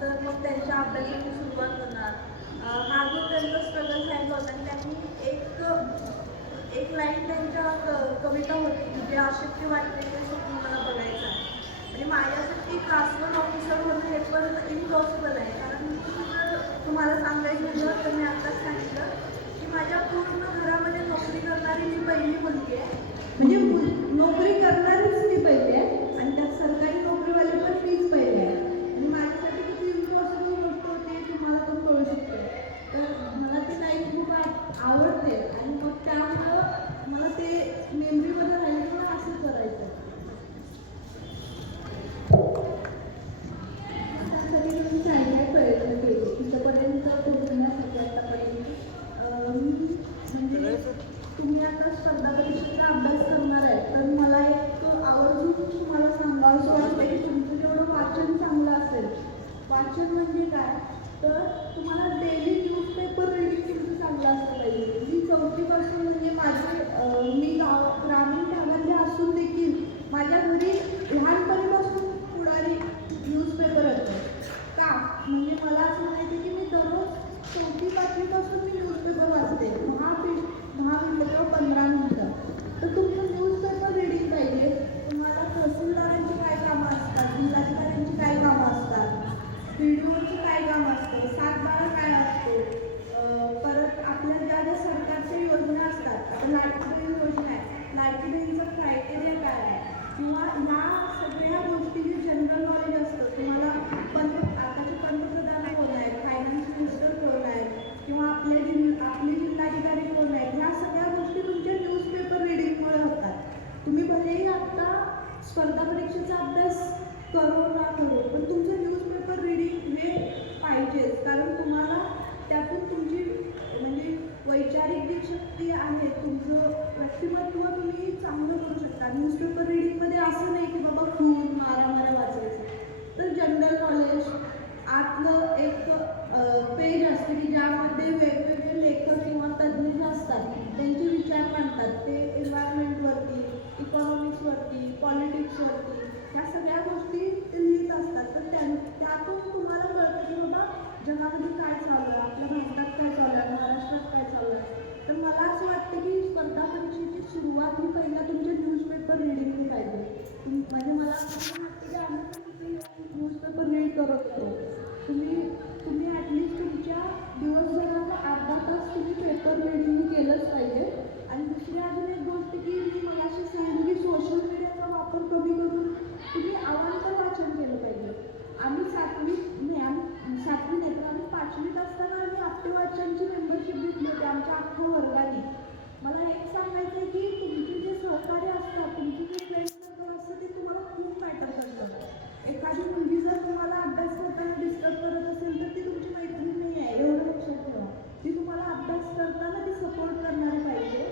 त्यानंतर मग त्यांच्या अभ्यासाची सुरुवात होणार. हा जो त्यांचा स्ट्रगल झाला होता आणि त्यांनी एक लाईन त्यांच्या कविता होती की जे अशक्य वाटते ते स्वप्न मला बघायचं आहे. आणि माझ्यासाठी क्लासवर ऑफिसर होणं हे पण इम्पॉसिबल आहे. कारण मी जर तुम्हाला सांगायचं झालं तर मी आत्ताच सांगितलं की माझ्या पूर्ण घरामध्ये नोकरी करणारी मी पहिली मुलगी आहे. म्हणजे नोकरी करणारीच मी पहिली आहे आणि त्यात सरकारी नोकरीवाली पण मीच पहिली आहे. आणि माझ्यासाठी किती इम्पॉसिबल गोष्ट होती तुम्हाला पण कळू शकते. तर मला ती लाईफ खूप आवडते आणि मग त्यामुळं मला ते मेमरीमध्ये राहिलं मला असं करायचं. त्यासाठी तुम्ही काय काय प्रयत्न केले तिथपर्यंत पोहोचण्यासाठी आतापर्यंत? म्हणजे तुम्ही आता स्पर्धा परीक्षेचा अभ्यास करणार आहे तर मला एक आवर्जून तुम्हाला सांगावं वाटतं की तुमचं जेवढं वाचन चांगलं असेल. वाचन म्हणजे काय तर तुम्हाला डेली न्यूजपेपर रीडिंग तुमचं चांगलं असलं पाहिजे. मी 4थीपासून म्हणजे मी ग्रामीण भागातले असून देखील माझ्या घरी लहानपणीपासून पुढारी न्यूजपेपर होतं. का म्हणजे मला असं म्हणायचं की मी दररोज 4थी-5वीपासून मी न्यूजपेपर वाचते 10 मिनिटं किंवा 15 मिनिटं. तर तुमचं न्यूजपेपर रीडिंग पाहिजे. तुम्हाला तहसीलदारांची काय कामं असतात, जिल्हाधिकाऱ्यांची काय कामं असतात, व्हिडिओची काय काम असतं, 7/12 काय असतो, परत आपल्या ज्या सरकारच्या योजना असतात. आता लाडकी बहीण योजना आहे, लाडकी बहीणचं क्रायटेरिया काय आहे किंवा ह्या सगळ्या गोष्टीचे जनरल नॉलेज असतं. तुम्हाला आताचे पंतप्रधान कोण आहेत, फायनान्स मिनिस्टर कोण आहेत किंवा आपले जिल्हाधिकारी कोण आहेत, ह्या सगळ्या गोष्टी तुमच्या न्यूजपेपर रीडिंगमुळे होतात. तुम्ही भलेही आत्ता स्पर्धा परीक्षेचा अभ्यास करो ना करो पण तुमचं न्यूजपेपर रीडिंग हे पाहिजेच. कारण तुम्हाला त्यातून तुमची म्हणजे वैचारिक जी शक्ती आहे, तुमचं व्यक्तिमत्व तुम्ही चांगलं करू शकता. न्यूजपेपर रीडिंगमध्ये असं नाही की बाबा खूप मारामाऱ्या वाचायचं. तर जनरल नॉलेज आतलं एक पेज असते की ज्यामध्ये वेगवेगळे लेखक किंवा तज्ज्ञ जे असतात त्यांचे विचार मांडतात. ते एन्व्हायरमेंटवरती, इकॉनॉमिक्सवरती, पॉलिटिक्सवरती ह्या सगळ्या गोष्टी ते लिहित असतात. तर त्यातून तुम्हाला कळतं की बाबा जगामध्ये काय चालू आहे, आपल्या भारतात काय चालू आहे, महाराष्ट्रात काय चालू आहे. तर मला असं वाटतं की स्पर्धा परीक्षेची सुरुवात ही पहिला तुमच्या न्यूजपेपर रीडिंगने पाहिजे. म्हणजे मला असं वाटतं की आम्ही न्यूजपेपर रीड करत होतो. तुम्ही ॲटलिस्ट तुमच्या दिवसभरात अर्धा तास तुम्ही पेपर रीडिंग केलंच पाहिजे. आणि दुसरी अजून एक गोष्ट की मी मगाशी सांगितलं की सोशल मीडियाचा वापर कमी करून तुम्ही अवांतर वाचन केलं पाहिजे. आम्ही 7वी नाही तर आम्ही 5वीत असताना आम्ही आपटे वाचनची मेंबरशिप घेतली होती आमच्या अख्ख्या वर्गाने. मला एक सांगायचं आहे की तुमचे जे सहकार्य असतात, तुमची जे फ्रेंड सर्कल असतं ते तुम्हाला खूप मॅटर करतं. एखादी मुलगी जर तुम्हाला अभ्यास करताना डिस्टर्ब करत असेल तर ती तुमची मैत्रीण नाही आहे, एवढं लक्षात ठेवा. ती तुम्हाला अभ्यास करताना ती सपोर्ट करणारी पाहिजे.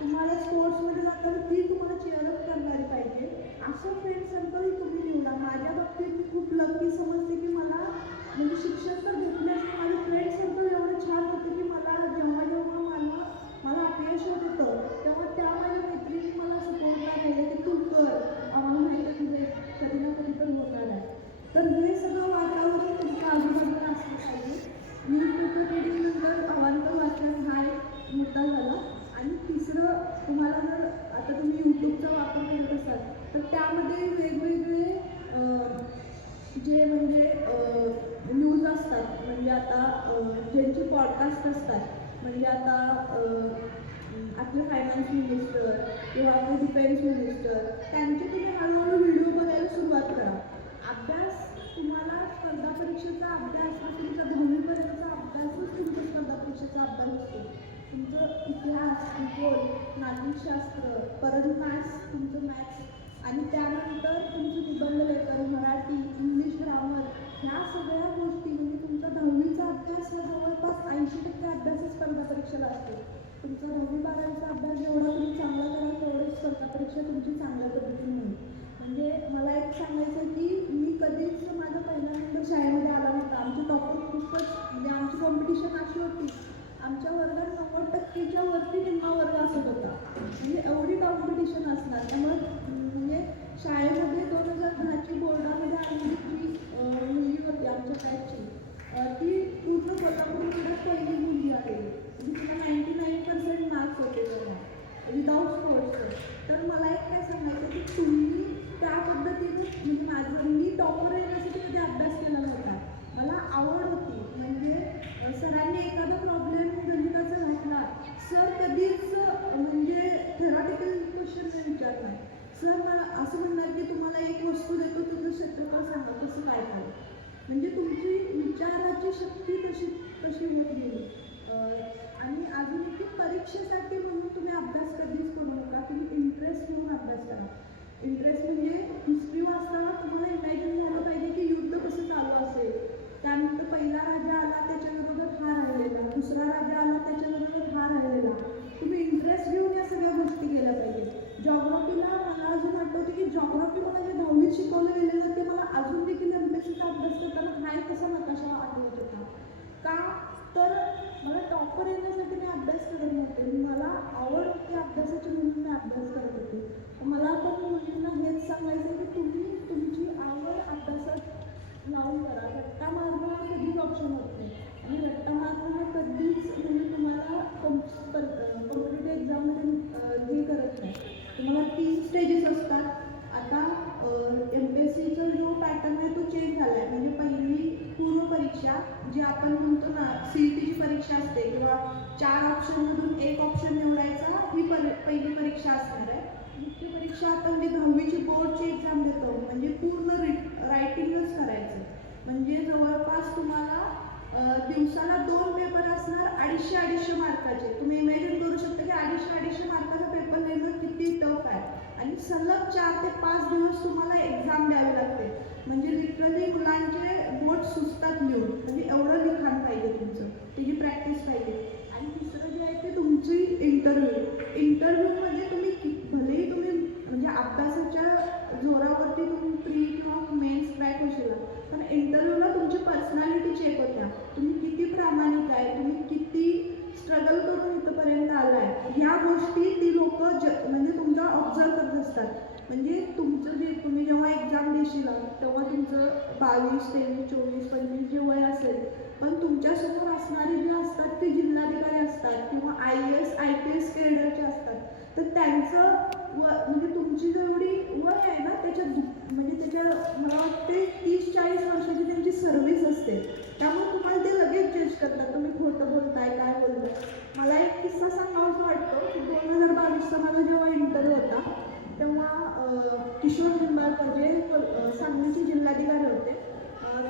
तुम्हाला स्पोर्ट्समध्ये जाताना ती तुम्हाला चीअरअप करणारी पाहिजे. असं फ्रेंड सर्कल तुम्ही निवडा. माझ्या बाबतीत मी खूप लकी समजते की मला म्हणजे शिक्षण तर घेतलंच, माझं फ्रेंड सर्कल एवढं छान होतं की मला जेव्हा मला अपयश होत होतं तेव्हा त्या माझ्या मैत्रिणी मला सपोर्ट करायला की तू कर, आम्हाला माहिती आहे तुझे कधी ना कधी तर होणार आहे. तर हे सगळं वातावरण तुमच्या आजूबाजूला असलं पाहिजे. न्यूजपेपर रीडिंग नंतर अवांतर वाचन हा एक मुद्दा झाला. आणि तिसरं, तुम्हाला जर आता तुम्ही यूट्यूबचा वापर करत असाल तर त्यामध्ये वेगवेगळे जे म्हणजे न्यूज असतात. म्हणजे आता ज्यांचे पॉडकास्ट असतात, म्हणजे आता आपले फायनान्स मिनिस्टर किंवा आपले डिफेन्स मिनिस्टर त्यांचे तुम्ही हळूहळू व्हिडिओ बघायला सुरुवात करा. अभ्यास तुम्हाला स्पर्धा परीक्षेचा अभ्यास हा तुमचा 10वीपर्यंतचा अभ्यासच तुमचा स्पर्धा परीक्षेचा अभ्यास असतो. तुमचं इतिहास, भूगोल, नागरिकशास्त्र, परत तुमचं मॅथ्स आणि त्यानंतर तुमचं निबंध लेखन, मराठी, इंग्लिश ग्रामर ह्या सगळ्या गोष्टी म्हणजे तुमचा 10वीचा अभ्यास हा जवळपास 80% अभ्यास स्पर्धा परीक्षेला असतो. तुमचा 10वी-12वीचा अभ्यास जेवढा तुम्ही चांगला कराल तेवढीच स्पर्धा परीक्षा तुमची चांगल्या पद्धतीने होईल. म्हणजे मला एक सांगायचं की मी कधीच माझा पहिला नंबर शाळेमध्ये आला नव्हता. आमची टॉपर खूपच म्हणजे आमची कॉम्पिटिशन अशी होती, आमच्या वर्गात 90%च्या वरती निम्मा वर्ग असत होता. म्हणजे एवढी कॉम्पिटिशन असणार. त्यामुळे म्हणजे शाळेमध्ये 2010ची बोर्डामध्ये आलेली जी मुलगी होती आमच्या टाईपची ती पूर्ण कोल्हापूरमध्ये पहिली मुलगी आहे. म्हणजे तिला 99% मार्क्स होते तेव्हा विदाऊट स्पोर्ट्स. तर मला एक काय सांगायचं की तुम्ही त्या पद्धतीने म्हणजे माझं मी टॉपर येण्यासाठी कधी अभ्यास केला नव्हता. मला आवड होती. म्हणजे सरांनी एखादा प्रॉब्लेम गणिताचा घातला, सर कधीच म्हणजे थेरॉटिकल क्वेश्चन नाही विचारणार. सर मला असं म्हणणार की तुम्हाला एक वस्तू देतो त्याचं क्षेत्रफळ सांगा, कसं काय काय. म्हणजे तुमची विचाराची शक्ती तशी तशी होत गेली. आणि अजून की परीक्षेसाठी म्हणून तुम्ही अभ्यास कधीच करू नका. तुम्ही इंटरेस्ट घेऊन अभ्यास करा. इंटरेस्ट म्हणजे हिस्ट्री वाचताना तुम्हाला इमॅजिन झालं पाहिजे की युद्ध कसं चालू असेल. त्यानंतर पहिला राजा आला त्याच्या विरोधात हा राहिलेला, दुसरा राजा आला त्याच्या विरोधात हा राहिलेला. तुम्ही इंटरेस्ट घेऊन या सगळ्या गोष्टी केल्या पाहिजे. जॉग्राफीला मला अजून आठवते की जॉग्राफी मला जे 10वीत शिकवलं गेलेलं ते मला अजून देखील MPSCचा अभ्यास करताना हाय तसा नकाशा आठवत होता. का तर मला टॉपर येण्यासाठी मी अभ्यास करत नव्हते. मला आवड होती अभ्यासाची म्हणून मी अभ्यास करत होते. मला पण मुलींना हेच सांगायचं आहे की तुम्ही तुमची आवड अभ्यासात लावून करा. रट्टा मारणं हा कधीच ऑप्शन होत नाही. आणि रट्टा मारणं हा कधीच म्हणजे तुम्हाला कॉम्पिटेटिव्ह एक्झाममध्ये हे करत नाही. तुम्हाला 3 स्टेजेस असतात. आता MPSCचा जो पॅटर्न आहे तो चेंज झाला आहे. म्हणजे पहिली पूर्व परीक्षा जी आपण म्हणतो ना CETची परीक्षा असते किंवा 4 ऑप्शनमधून एक ऑप्शन निवडायचा, ही पहिली परीक्षा असणार आहे. मुख्य परीक्षा आपण जी 10वीची बोर्डची एक्झाम देतो म्हणजे पूर्ण रायटिंगच करायचं. म्हणजे जवळपास तुम्हाला दिवसाला 2 पेपर असणार 250-250 मार्काचे. तुम्ही इमॅजिन करू शकता की 250-250 मार्काचा पेपर लिहिणं किती टफ आहे. आणि सलग 4 ते 5 दिवस तुम्हाला एक्झाम द्यावी लागते. म्हणजे लिटरली मुलांचे बोट सुचतात लिहून. म्हणजे एवढं लिखाण पाहिजे तुमचं, त्याची प्रॅक्टिस पाहिजे. आणि तिसरं जे आहे ते तुमची इंटरव्ह्यूमध्ये तुम्ही भलेही तुम्ही म्हणजे अभ्यासाच्या जोरावरती तुम्ही प्री किंवा मेन्स क्रॅक होशील, पण इंटरव्ह्यूला तुमची पर्सनॅलिटी चेक होत्या. तुम्ही किती प्रामाणिक आहे, तुम्ही किती स्ट्रगल करून इथंपर्यंत आलाय, ह्या गोष्टी ती लोक म्हणजे तुमचा ऑब्झर्व करत असतात. म्हणजे तुमचं जे तुम्ही जेव्हा एक्झाम देशील तेव्हा तुमचं 22, 23, 24, 25 जे वय असेल, पण तुमच्यासमोर असणारे जे असतात ते जिल्हाधिकारी असतात किंवा IAS IPS केडरचे असतात. तर त्यांचं म्हणजे तुमची जेवढी वय आहे ना त्याच्या मला वाटते 30-40 वर्षाची त्यांची सर्व्हिस असते. त्यामुळे तुम्हाला ते लगेच जज करतात तुम्ही खोटं बोलताय काय बोलताय. मला एक किस्सा सांगावासा वाटतो की 2022चा माझा जेव्हा इंटरव्ह्यू होता तेव्हा किशोर निंबाळकर जे सांगलीचे जिल्हाधिकारी होते,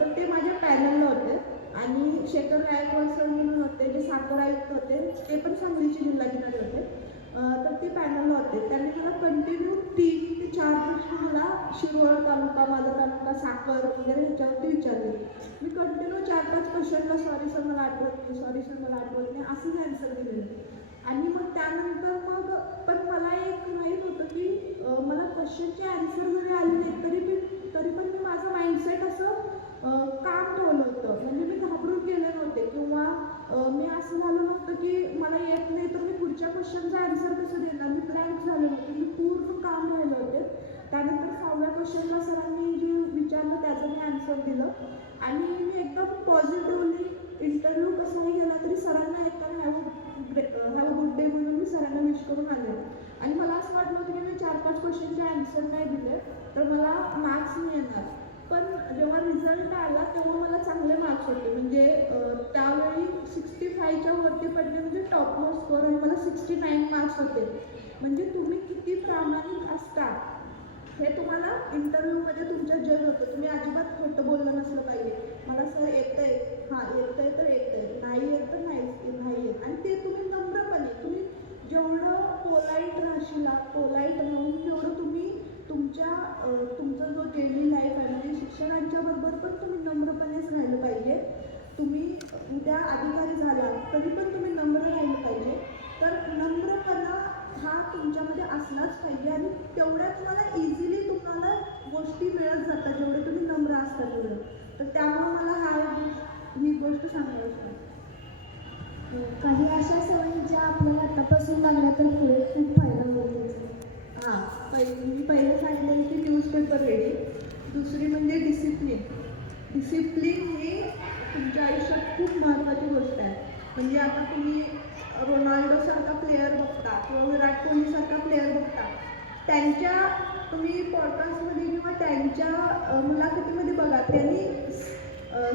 तर ते माझ्या पॅनलला होते. आणि शेखर गायकवाड सर म्हणून होते जे साखर आयुक्त होते, ते पण सांगलीचे जिल्हाधिकारी होते. तर ते पॅनलला होते. त्यांनी मला कंटिन्यू 3 ते 4 प्रश्न मला शिरोळ तालुका, माझा तालुका, साखर वगैरे ह्याच्यावरती विचारले. मी कंटिन्यू 4-5 क्वेश्चनला सॉरी सर मला आठवत नाही, सॉरी सर मला आठवत नाही असंच ॲन्सर दिलेलं. आणि मग त्यानंतर पण मला एक माहीत होतं की मला क्वेश्चनचे ॲन्सर जरी आले नाही तरी पण मी माझं माइंडसेट असं काम ठेवलं होतं. म्हणजे मी घाबरून गेले नव्हते किंवा मी असं झालं नव्हतं की मला येत नाही तर मी पुढच्या क्वेश्चनचा ॲन्सर कसं देणार. मी ब्लँक झाले नव्हते, मी पूर्ण काम राहिलं होते. त्यानंतर 6व्या क्वेश्चनला सरांनी जे विचारलं त्याचं मी ॲन्सर दिलं. आणि मी एकदम पॉझिटिव्हली इंटरव्ह्यू कसाही गेला तरी सरांना येताना हॅव अ गुड डे म्हणून मी सरांना विश करून आले. आणि मला असं वाटलं होतं की मी 4-5 क्वेश्चनचे ॲन्सर नाही दिले तर मला मार्क्स नाही येणार. पण जेव्हा रिझल्ट आला तेव्हा मला चांगले मार्क्स होते. म्हणजे त्यावेळी 65च्या वरती पडले म्हणजे टॉप मोस्ट स्कोर. आणि मला 69 मार्क्स होते. म्हणजे तुम्ही किती प्रामाणिक असता हे तुम्हाला इंटरव्ह्यूमध्ये तुमच्या जज होतं. तुम्ही अजिबात खोटं बोललं नसलं पाहिजे. मला सर येतंय, हां येतंय तर येतंय, नाही येत तर नाही येत. आणि ते तुम्ही नम्रपणे तुम्ही जेवढं पोलाईट राहशील, पोलाईट राहून जेवढं तुम्ही तुमचा जो डेली लाईफ आहे म्हणजे शिक्षकांच्या बरोबर पण तुम्ही नम्रपणेच राहिलं पाहिजे. तुम्ही उद्या अधिकारी झाला तरी पण तुम्ही नम्र राहिलं पाहिजे. तर नम्रपणा हा तुमच्यामध्ये असलाच पाहिजे. आणि तेवढ्या तुम्हाला इझिली तुम्हाला गोष्टी मिळत जातात जेवढे तुम्ही नम्र असता तेवढं. तर त्यामुळे मला ही गोष्ट सांगायची. काही अशा सवयी ज्या आपल्याला आतापासून लागल्या तर पुढे खूप फायदा होईल. मी पहिलं सांगितलं की न्यूजपेपर रीडिंग. दुसरी म्हणजे डिसिप्लिन. डिसिप्लिन ही तुमच्या आयुष्यात खूप महत्त्वाची गोष्ट आहे. म्हणजे आता तुम्ही रोनाल्डोसारखा प्लेयर बघता किंवा विराट कोहलीसारखा प्लेयर बघता, त्यांच्या तुम्ही पॉडकास्टमध्ये किंवा त्यांच्या मुलाखतीमध्ये बघा, त्यांनी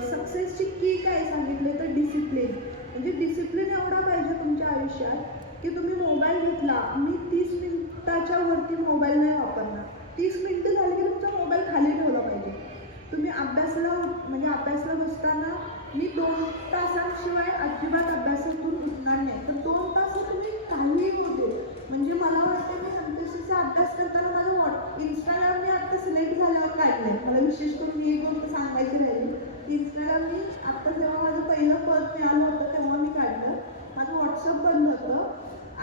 सक्सेसची की काय सांगितले तर डिसिप्लिन. म्हणजे डिसिप्लिन एवढा पाहिजे तुमच्या आयुष्यात की तुम्ही मोबाईल घेतला, मी 30 मिनिटाच्या वरती मोबाईल नाही वापरणार. 30 मिनिटं झाली की तुमचा मोबाईल खाली ठेवला पाहिजे. तुम्ही अभ्यासला बसताना मी 2 तासांशिवाय अजिबात अभ्यासातून उठणार नाही. तर 2 तास तुम्ही काहीही होते. म्हणजे मला वाटतं मी MPSCचा अभ्यास करताना माझं इंस्टाग्राम मी आत्ता सिलेक्ट झाल्यावर काढलं आहे. मला विशेष करून ही एक गोष्ट सांगायची राहिली. इंस्टाग्राम मी आत्ता जेव्हा माझं पहिलं पद मिळालं होतं तेव्हा मी काढलं. माझं व्हॉट्सअप बंद होतं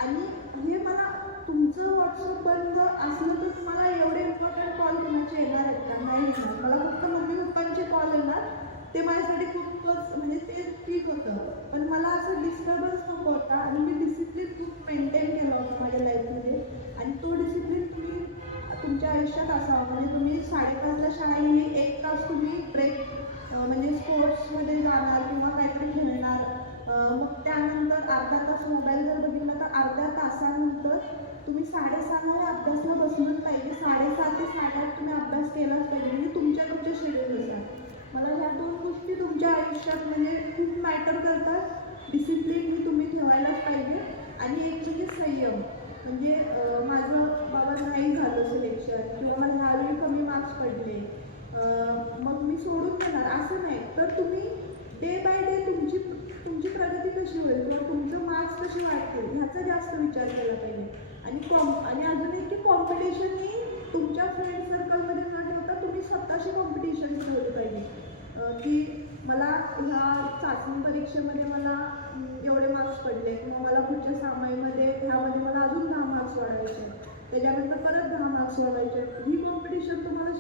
आणि हे मला तुमचं व्हॉट्सअप बंद असलं तर तुम्हाला एवढे इम्पॉर्टंट कॉल कोणाचे येणार आहेत का? नाही येणार. मला फक्त मम्मी पप्पांचे कॉल येणार. ते माझ्यासाठी खूपच म्हणजे ते ठीक होतं. पण मला असं डिस्टर्बन्स नको होता आणि मी डिसिप्लिन खूप मेंटेन केलं होतं माझ्या लाईफमध्ये. आणि तो डिसिप्लिन तुम्ही तुमच्या आयुष्यात असावा. म्हणजे तुम्ही 5:30ला शाळा गेली, 1 तास तुम्ही ब्रेक म्हणजे स्पोर्ट्समध्ये जाणार किंवा काहीतरी खेळणार. मग त्यानंतर अर्धा तास मोबाईल जर बघितला तर अर्ध्या तासानंतर तुम्ही 6:30ला अभ्यासला बसलंच पाहिजे. 7:30 ते 8:30 तुम्ही अभ्यास केलाच पाहिजे. म्हणजे तुमच्या शेड्यूलनुसार. मला ह्या 2 गोष्टी तुमच्या आयुष्यात म्हणजे खूप मॅटर करतात. डिसिप्लिन ही तुम्ही ठेवायलाच पाहिजे. आणि एक म्हणजे संयम. म्हणजे माझं बाबा नाही झालं सिलेक्शन किंवा मला ह्यावेळी कमी मार्क्स पडले, मग मी सोडून देणार असं नाही. तर तुम्ही डे बाय डे तुमची प्रगती कशी होईल किंवा तुमचं मार्क्स कसे वाढतील ह्याचा जास्त विचार केला पाहिजे. आणि अजून एक की कॉम्पिटिशन ही तुमच्या फ्रेंड सर्कलमध्ये न ठेवता तुम्ही स्वतःशी कॉम्पिटिशन ठेवली पाहिजे. की मला ह्या चाचणी परीक्षेमध्ये मला एवढे मार्क्स पडले किंवा मला पुढच्या 6 महिन्यामध्ये ह्यामध्ये मला अजून 10 मार्क्स वाढवायचे, त्याच्यानंतर परत 10 मार्क्स वाढवायचे. ही कॉम्पिटिशन तुम्हाला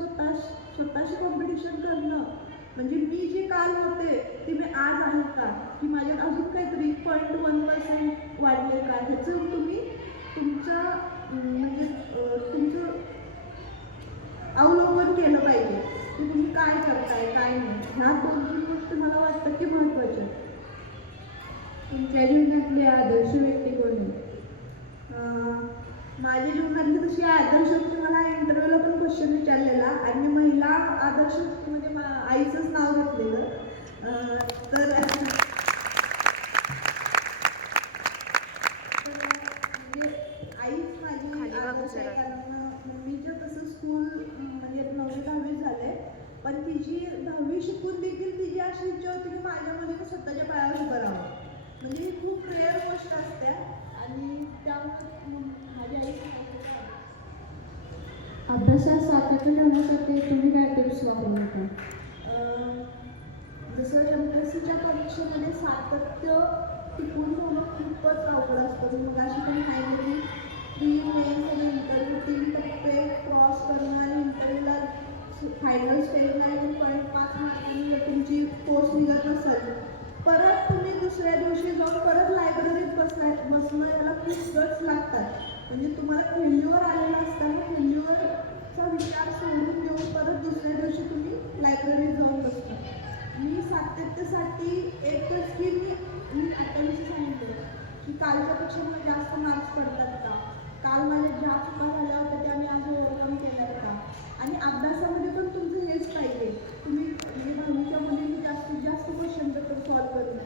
स्वतःशी कॉम्पिटिशन करणं. म्हणजे मी जे काल होते ते मी आज आहे का, की माझ्यात अजून काहीतरी 0.1% वाढले का, ह्याचं तुम्ही तुमचं अवलोकन केलं पाहिजे की तुम्ही काय करताय काय नाही. ह्या 2-3 गोष्टी मला वाटतं की महत्त्वाच्या. तुमच्या जीवनातली आदर्श व्यक्ती कोण आहे? माझ्या जीवनातली तशी आदर्श व्यक्ती, मला इंटरव्ह्यूला पण क्वेश्चन विचारलेला आणि महिला आदर्श व्यक्तीमध्ये आईचंच नाव घेतलेलं. तर म्हणजे आईच माझी आदर्श आहे. कारण मम्मीचं तसं स्कूल म्हणजे 9वी-10वी झालंय, पण तिची 10वी शिकून देखील तिची अशी इच्छा होती की माझ्या मुलीने स्वतःच्या पायावर उभं राहावं. म्हणजे ही खूप रेअर गोष्ट असते आणि त्यामुळे माझी आई अभ्यासात सातत्य ठेवण्यासाठी तुम्ही काय टिप्स वापरता? जसं MPSCच्या परीक्षेमध्ये सातत्य टिकून ठेवणं खूपच अवघड असतं. मग अशी पण फायनली 3 मेन्स आणि इंटरव्ह्यू 3 टप्पे क्रॉस करणं आणि इंटरव्ह्यूला फायनल स्टेजला 1.5 मार्कांनी जर तुमची पोस्ट निघत नसेल, परत तुम्ही दुसऱ्या दिवशी जाऊन परत लायब्ररीत बसणं याला खूप गट्स लागतात. म्हणजे तुम्हाला फेल्युअर आलेलं असताना फेल्युअरचा विचार सोडून देऊन परत दुसऱ्या दिवशी तुम्ही लायब्ररीत जाऊन बसता. मी सातत्यासाठी एकच की मी आता सांगितलं की कालच्यापेक्षा मला जास्त मार्क्स पडतात का, काल माझ्या ज्या चुका झाल्या होत्या त्या मी आज ओव्हरकम केल्यात का. आणि अभ्यासामध्ये पण तुमचं हेच पाहिजे. तुम्ही म्हणजे 10वीच्या मुलींनी जास्तीत जास्त क्वेश्चन पेपर सॉल्व करणं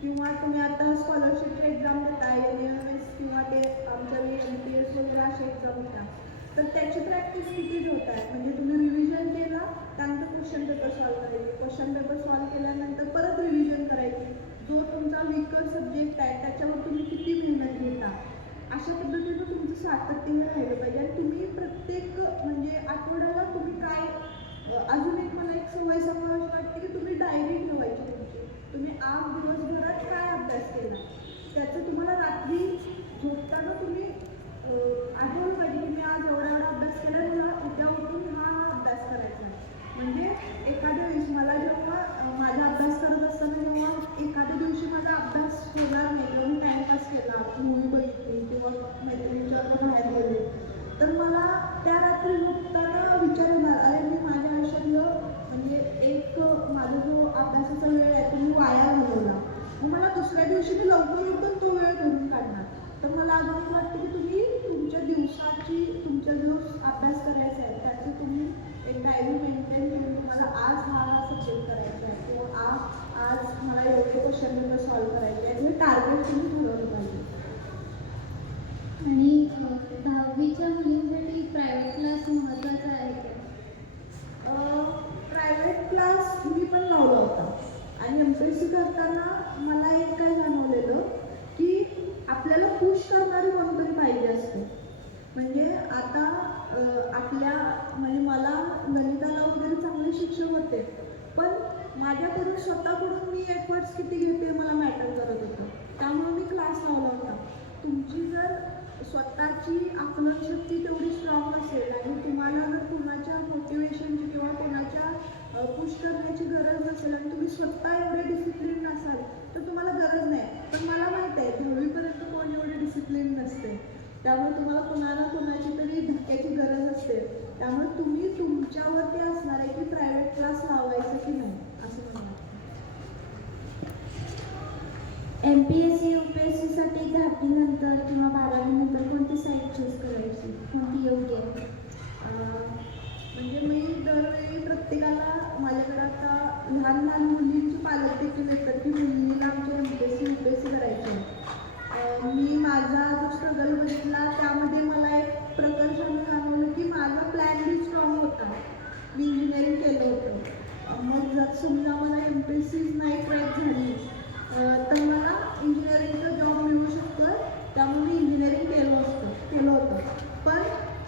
किंवा तुम्ही आता स्कॉलरशिपची एक्झाम देताय NMS किंवा ते आमच्या MPS वगैरे अशा एक्झाम देता, तर त्याची प्रॅक्टिस किती होत आहे. म्हणजे तुम्ही रिव्हिजन केलं, त्यानंतर क्वेश्चन पेपर सॉल्व करायचे, क्वेश्चन पेपर सॉल्व केल्यानंतर परत रिव्हिजन करायची. जो तुमचा वीकर सब्जेक्ट आहे त्याच्यावर तुम्ही किती मेहनत घेता, अशा पद्धतीनं तुमचं सातत्य राहिलं पाहिजे. आणि तुम्ही प्रत्येक म्हणजे आठवड्याला तुम्ही काय अजून एक मला एक सवय समावेश वाटते की तुम्ही डायरी ठेवायची तुमची. तुम्ही आज दिवसभरात काय अभ्यास केला त्याचं तुम्हाला रात्री झोपताना तुम्ही आठवलं पाहिजे की मी आज एवढा अभ्यास केला, मला उद्या उठून हा अभ्यास करायचा आहे. म्हणजे एखाद्या वेळेस मला जेव्हा माझा अभ्यास करत असताना जेव्हा एखाद्या दिवशी माझा अभ्यास होणार नाही किंवा मी टाइमपास केला, मूवी बघितली किंवा मैत्रिणीच्या बाहेर गेले, तर मला त्या रात्री झोपताना विचार येणार, अरे मी माझ्या आयुष्यातलं म्हणजे एक माझं आता आपल्या म्हणजे मला गणिताला वगैरे चांगले शिक्षक होते, पण माझ्याकडून स्वतःकडून मी एफर्ट्स किती घेते मला मॅटर करत होतं. त्यामुळे मी क्लास लावला होता. तुमची जर स्वतःची आकलनशक्ती तेवढी स्ट्रॉंग असेल आणि तुम्हाला जर कुणाच्या मोटिवेशनची किंवा कोणाच्या पुश करण्याची गरज नसेल आणि तुम्ही स्वतः एवढे डिसिप्लिन नसाल तर तुम्हाला गरज नाही. पण मला माहीत आहे 10वीपर्यंत कोण एवढे डिसिप्लिन नसते, त्यामुळे तुम्हाला कोणाची तरी धक्क्याची गरज असते. त्यामुळे तुम्ही तुमच्यावरती असणार आहे की प्रायव्हेट क्लास लावायचं की नाही असं मला वाटतं. MPSC UPSCसाठी 10वीनंतर किंवा 12वीनंतर कोणती साईट चूज करायची, कोणती योग्य आहे? म्हणजे मी दरवेळी प्रत्येकाला माझ्याकडे आता लहान लहान मुलींची पालक देखील येतात की मुलीला आमच्या MPSC UPSC करायची आहे. मी माझा जो स्ट्रगल बघितला त्यामध्ये मला एक प्रकर्षाने जाणवलं की माझा प्लॅन बी स्ट्रॉंग होता. मी इंजिनिअरिंग केलं होतं. मग जर समजा मला MPSC नाही क्रॅक झाली तर मला इंजिनिअरिंगचा जॉब मिळू शकतो. त्यामुळे मी इंजिनिअरिंग केलं होतं. पण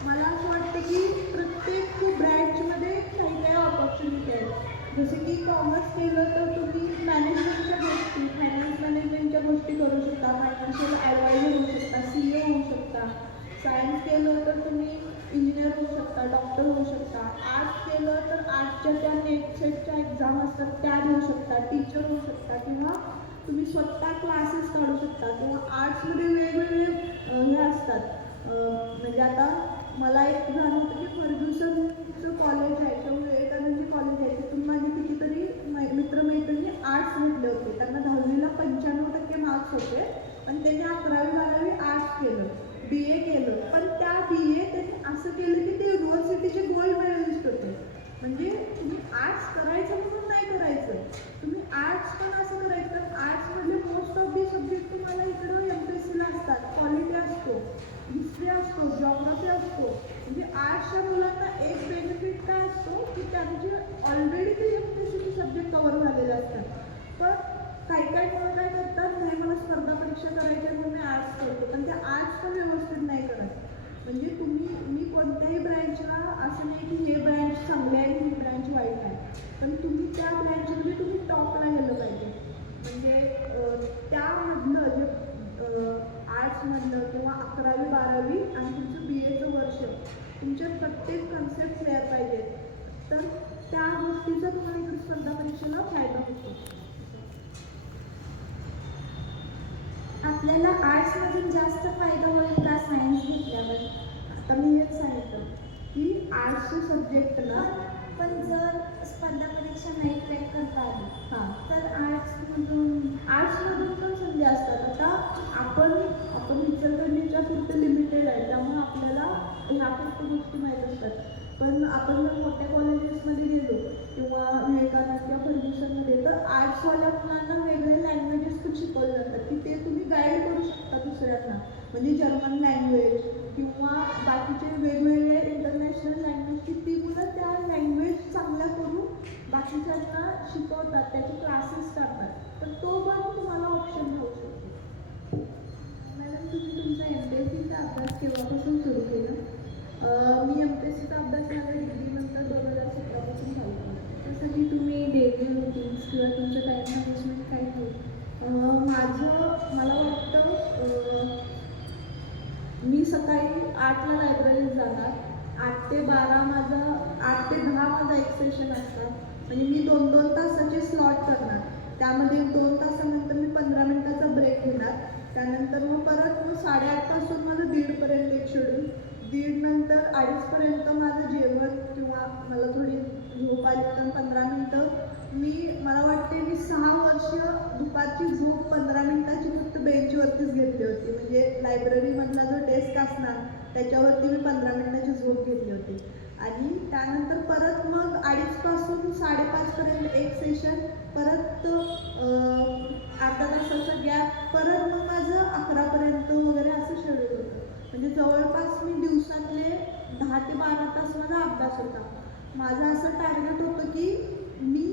मला असं वाटतं की प्रत्येक ब्रँचमध्ये काही काही ऑपॉर्च्युनिटी आहेत. जसे की कॉमर्स केलं तर तुम्ही मॅनेजमेंटच्या गोष्टी, फायनान्स मॅनेजमेंटच्या गोष्टी करू शकता, फायनान्शियल ॲडवायझर होऊ शकता, CA होऊ शकता. सायन्स केलं तर तुम्ही इंजिनियर होऊ शकता, डॉक्टर होऊ शकता. आर्ट्स केलं तर आर्ट्सच्या त्या नेट सेटच्या एक्झाम असतात त्या देऊ शकता, टीचर होऊ शकता किंवा तुम्ही स्वतः क्लासेस काढू शकता. किंवा आर्ट्समध्ये वेगवेगळे हे असतात. म्हणजे आता मला एक जाणवतं की फर्ग्युसनचं कॉलेज आहे किंवा विवेकानंदची कॉलेज आहे, तिथून माझे कितीतरी मित्रमैत्रिणी आर्ट्स घेतले होते. त्यांना 10वीला 95% मार्क्स होते, पण त्यांनी 11वी 12वी आर्ट्स केलं, BA केलं. पण त्या BA त्यांनी असं केलं की ते युनिव्हर्सिटीचे गोल्ड मेडलिस्ट होते. म्हणजे तुम्ही आर्ट्स करायचं म्हणून नाही करायचं, तुम्ही आर्ट्स पण असं करायचं. आर्ट्समधले मोस्ट ऑफ दी सब्जेक्ट तुम्हाला इकडं MPSCला असतात. पॉलिटी असतो, हिस्ट्री असतो, जॉग्रफी असतो. म्हणजे आर्ट्सच्या मुलांना एक बेनिफिट काय असतो की त्यांचे ऑलरेडी ते MPSCचे सब्जेक्ट कव्हर झालेले असतात. पण काही मुलं काय करतात, नाही मला स्पर्धा परीक्षा करायच्या म्हणून मी आर्ट्स करतो, पण ते आर्ट्स पण व्यवस्थित नाही करत. म्हणजे मी कोणत्याही ब्रँचला असं नाही की हे ब्रँच चांगली आहे ही ब्रँच वाईट आहे, पण तुम्ही त्या ब्रँचमध्ये तुम्ही टॉपला गेलं पाहिजे. म्हणजे त्यामधलं जे आर्ट्समधलं किंवा 11वी 12वी आणि तुमचं BAचं वर्ष तुमच्या प्रत्येक कन्सेप्ट क्लिअर पाहिजेत. तर त्या गोष्टीचा तुम्हाला इकडे स्पर्धा परीक्षेला फायदा होतो. आपल्याला आर्ट्समधून जास्त फायदा होईल का सायन्स घेतल्यावर? आता मी हेच सांगितलं की आर्ट्सच्या सब्जेक्टला पण जर स्पर्धा परीक्षा नाही क्रॅक करता आली हां तर आर्ट्समधून पण संधी असतात. आता आपण इचलकरंजीच्या पुरते लिमिटेड आहे, त्यामुळे आपल्याला ह्या फक्त गोष्टी माहीत असतात. पण आपण जर मोठ्या कॉलेजेसमध्ये गेलो किंवा विवेकानंद किंवा फर्ग्युसनमध्ये तर आर्ट्सवाल्या मुलांना वेगळे लँग्वेजेस पण शिकवले जातात की ते तुम्ही गाईड करू शकता दुसऱ्यांना. म्हणजे जर्मन लँग्वेज किंवा बाकीचे वेगवेगळे इंटरनॅशनल लँग्वेज की ती मुलं त्या लँग्वेज चांगल्या करून बाकीच्यांना शिकवतात, त्याचे क्लासेस करतात. तर तो पण तुम्हाला ऑप्शन राहू शकतो. मॅडम तुम्ही तुमचा MPSCचा अभ्यास केव्हापासून सुरू केला? मी MPSCचा अभ्यास माझ्या डिग्रीनंतर 2017पासून झाला. जसं की तुम्ही डेली रुटीन्स किंवा तुमचं टाईम मॅनेजमेंट काय ठेवलं? मला वाटतं मी सकाळी 8ला लायब्ररीत जाणार, 8 ते 12 8 ते 10 माझा एक सेशन असणार. म्हणजे मी 2-2 तासाचे स्लॉट करणार. त्यामध्ये 2 तासानंतर मी 15 मिनिटाचा ब्रेक घेणार. त्यानंतर मग परत 8:30 पासून माझं 1:30पर्यंत एक शेड्यूल, 1:30 नंतर 2:30पर्यंत माझं जेवण किंवा मला थोडी झोप आली तर 15 मिनिटं. मला वाटते मी 6 वर्ष दुपारची झोप 15 मिनिटाची फक्त बेंचवरतीच घेतली होती. म्हणजे लायब्ररीमधला जो डेस्क असणार त्याच्यावरती मी 15 मिनिटाची झोप घेतली होती. आणि त्यानंतर परत मग 2:30 पासून 5:30पर्यंत एक सेशन, परत अर्धा तासाचा गॅप, परत मग माझं 11पर्यंत वगैरे असं शेड्यूल होतं. म्हणजे जवळपास मी दिवसातले 10 ते 12 तास माझा अभ्यास होता. माझं असं टार्गेट होतं की मी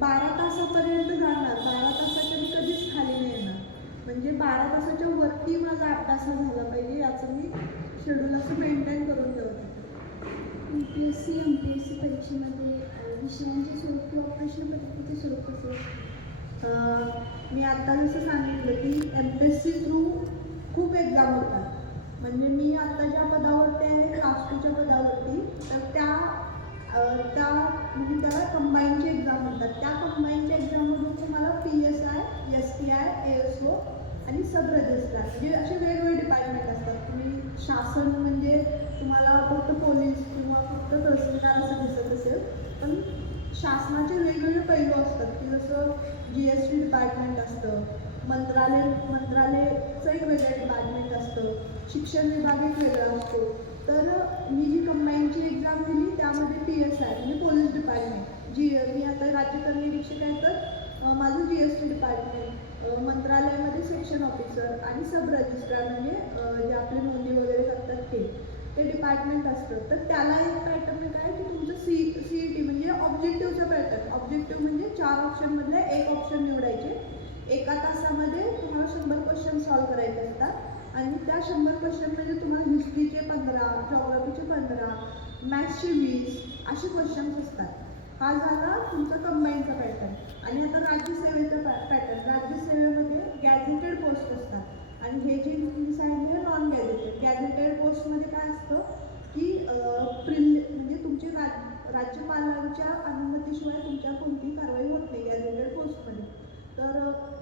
12 तासापर्यंत जाणार, 12 तासाच्या मी कधीच खाली नाही येणार. म्हणजे 12 तासाच्या वरती माझा अभ्यास झाला पाहिजे याचं मी शेड्यूल असं मेंटेन करून ठेवते. UPSC MPSC परीक्षेमध्ये विषयांचे स्वरूप किंवा प्रश्न पत्रिकेचे स्वरूप असेल. मी आता जसं सांगितलं की MPSC थ्रू खूप एक्झाम होतात. म्हणजे मी आता ज्या पदावरती आहे क्लास 2च्या पदावरती, तर म्हणजे त्याला कंबाईनची एक्झाम म्हणतात. त्या कंबाईनच्या एक्झाममधून तुम्हाला PSI, STI, ASO आणि सब रजिस्ट्रार म्हणजे असे वेगवेगळे डिपार्टमेंट असतात. तुम्ही शासन म्हणजे तुम्हाला फक्त पोलीस किंवा फक्त तहसीलदार असं दिसत असेल, पण शासनाचे वेगवेगळे पैलू असतात की जसं GST डिपार्टमेंट असतं, मंत्रालयाचं एक वेगळं डिपार्टमेंट असतं, शिक्षण विभाग एक वेगळा असतो. तर मी जी कंबाईनची एक्झाम दिली त्यामध्ये PSI म्हणजे पोलीस डिपार्टमेंट, मी आता राज्य निरीक्षक आहे तर माझं GST डिपार्टमेंट, मंत्रालयामध्ये सेक्शन ऑफिसर आणि सब रजिस्ट्रार म्हणजे जे आपली नोंदी वगैरे करतात ते डिपार्टमेंट असतं. तर त्याला एक पॅटर्न काय की तुमचं CET म्हणजे ऑब्जेक्टिव्हचं पॅटर्न. ऑब्जेक्टिव्ह म्हणजे 4 ऑप्शनमधले एक ऑप्शन निवडायचे. एका तासामध्ये तुम्हाला 100 क्वेश्चन सॉल्व करायचे असतात आणि त्या 100 क्वेश्चनमध्ये तुम्हाला हिस्ट्रीचे 15, जॉग्राफीचे 15, मॅथ्सचे 20 असे क्वेश्चन्स असतात. हा झाला तुमचा कंबाईनचा पॅटर्न. आणि आता राज्यसेवेचा पॅटर्न. राज्यसेवेमध्ये गॅझेटेड पोस्ट असतात आणि हे जे मी सांगितलं नॉन गॅझेटेड. गॅझेटेड पोस्टमध्ये काय असतं की म्हणजे तुमचे राज्यपालांच्या अनुमतीशिवाय तुमच्या कोणतीही कारवाई होत नाही गॅझेटेड पोस्टमध्ये. तर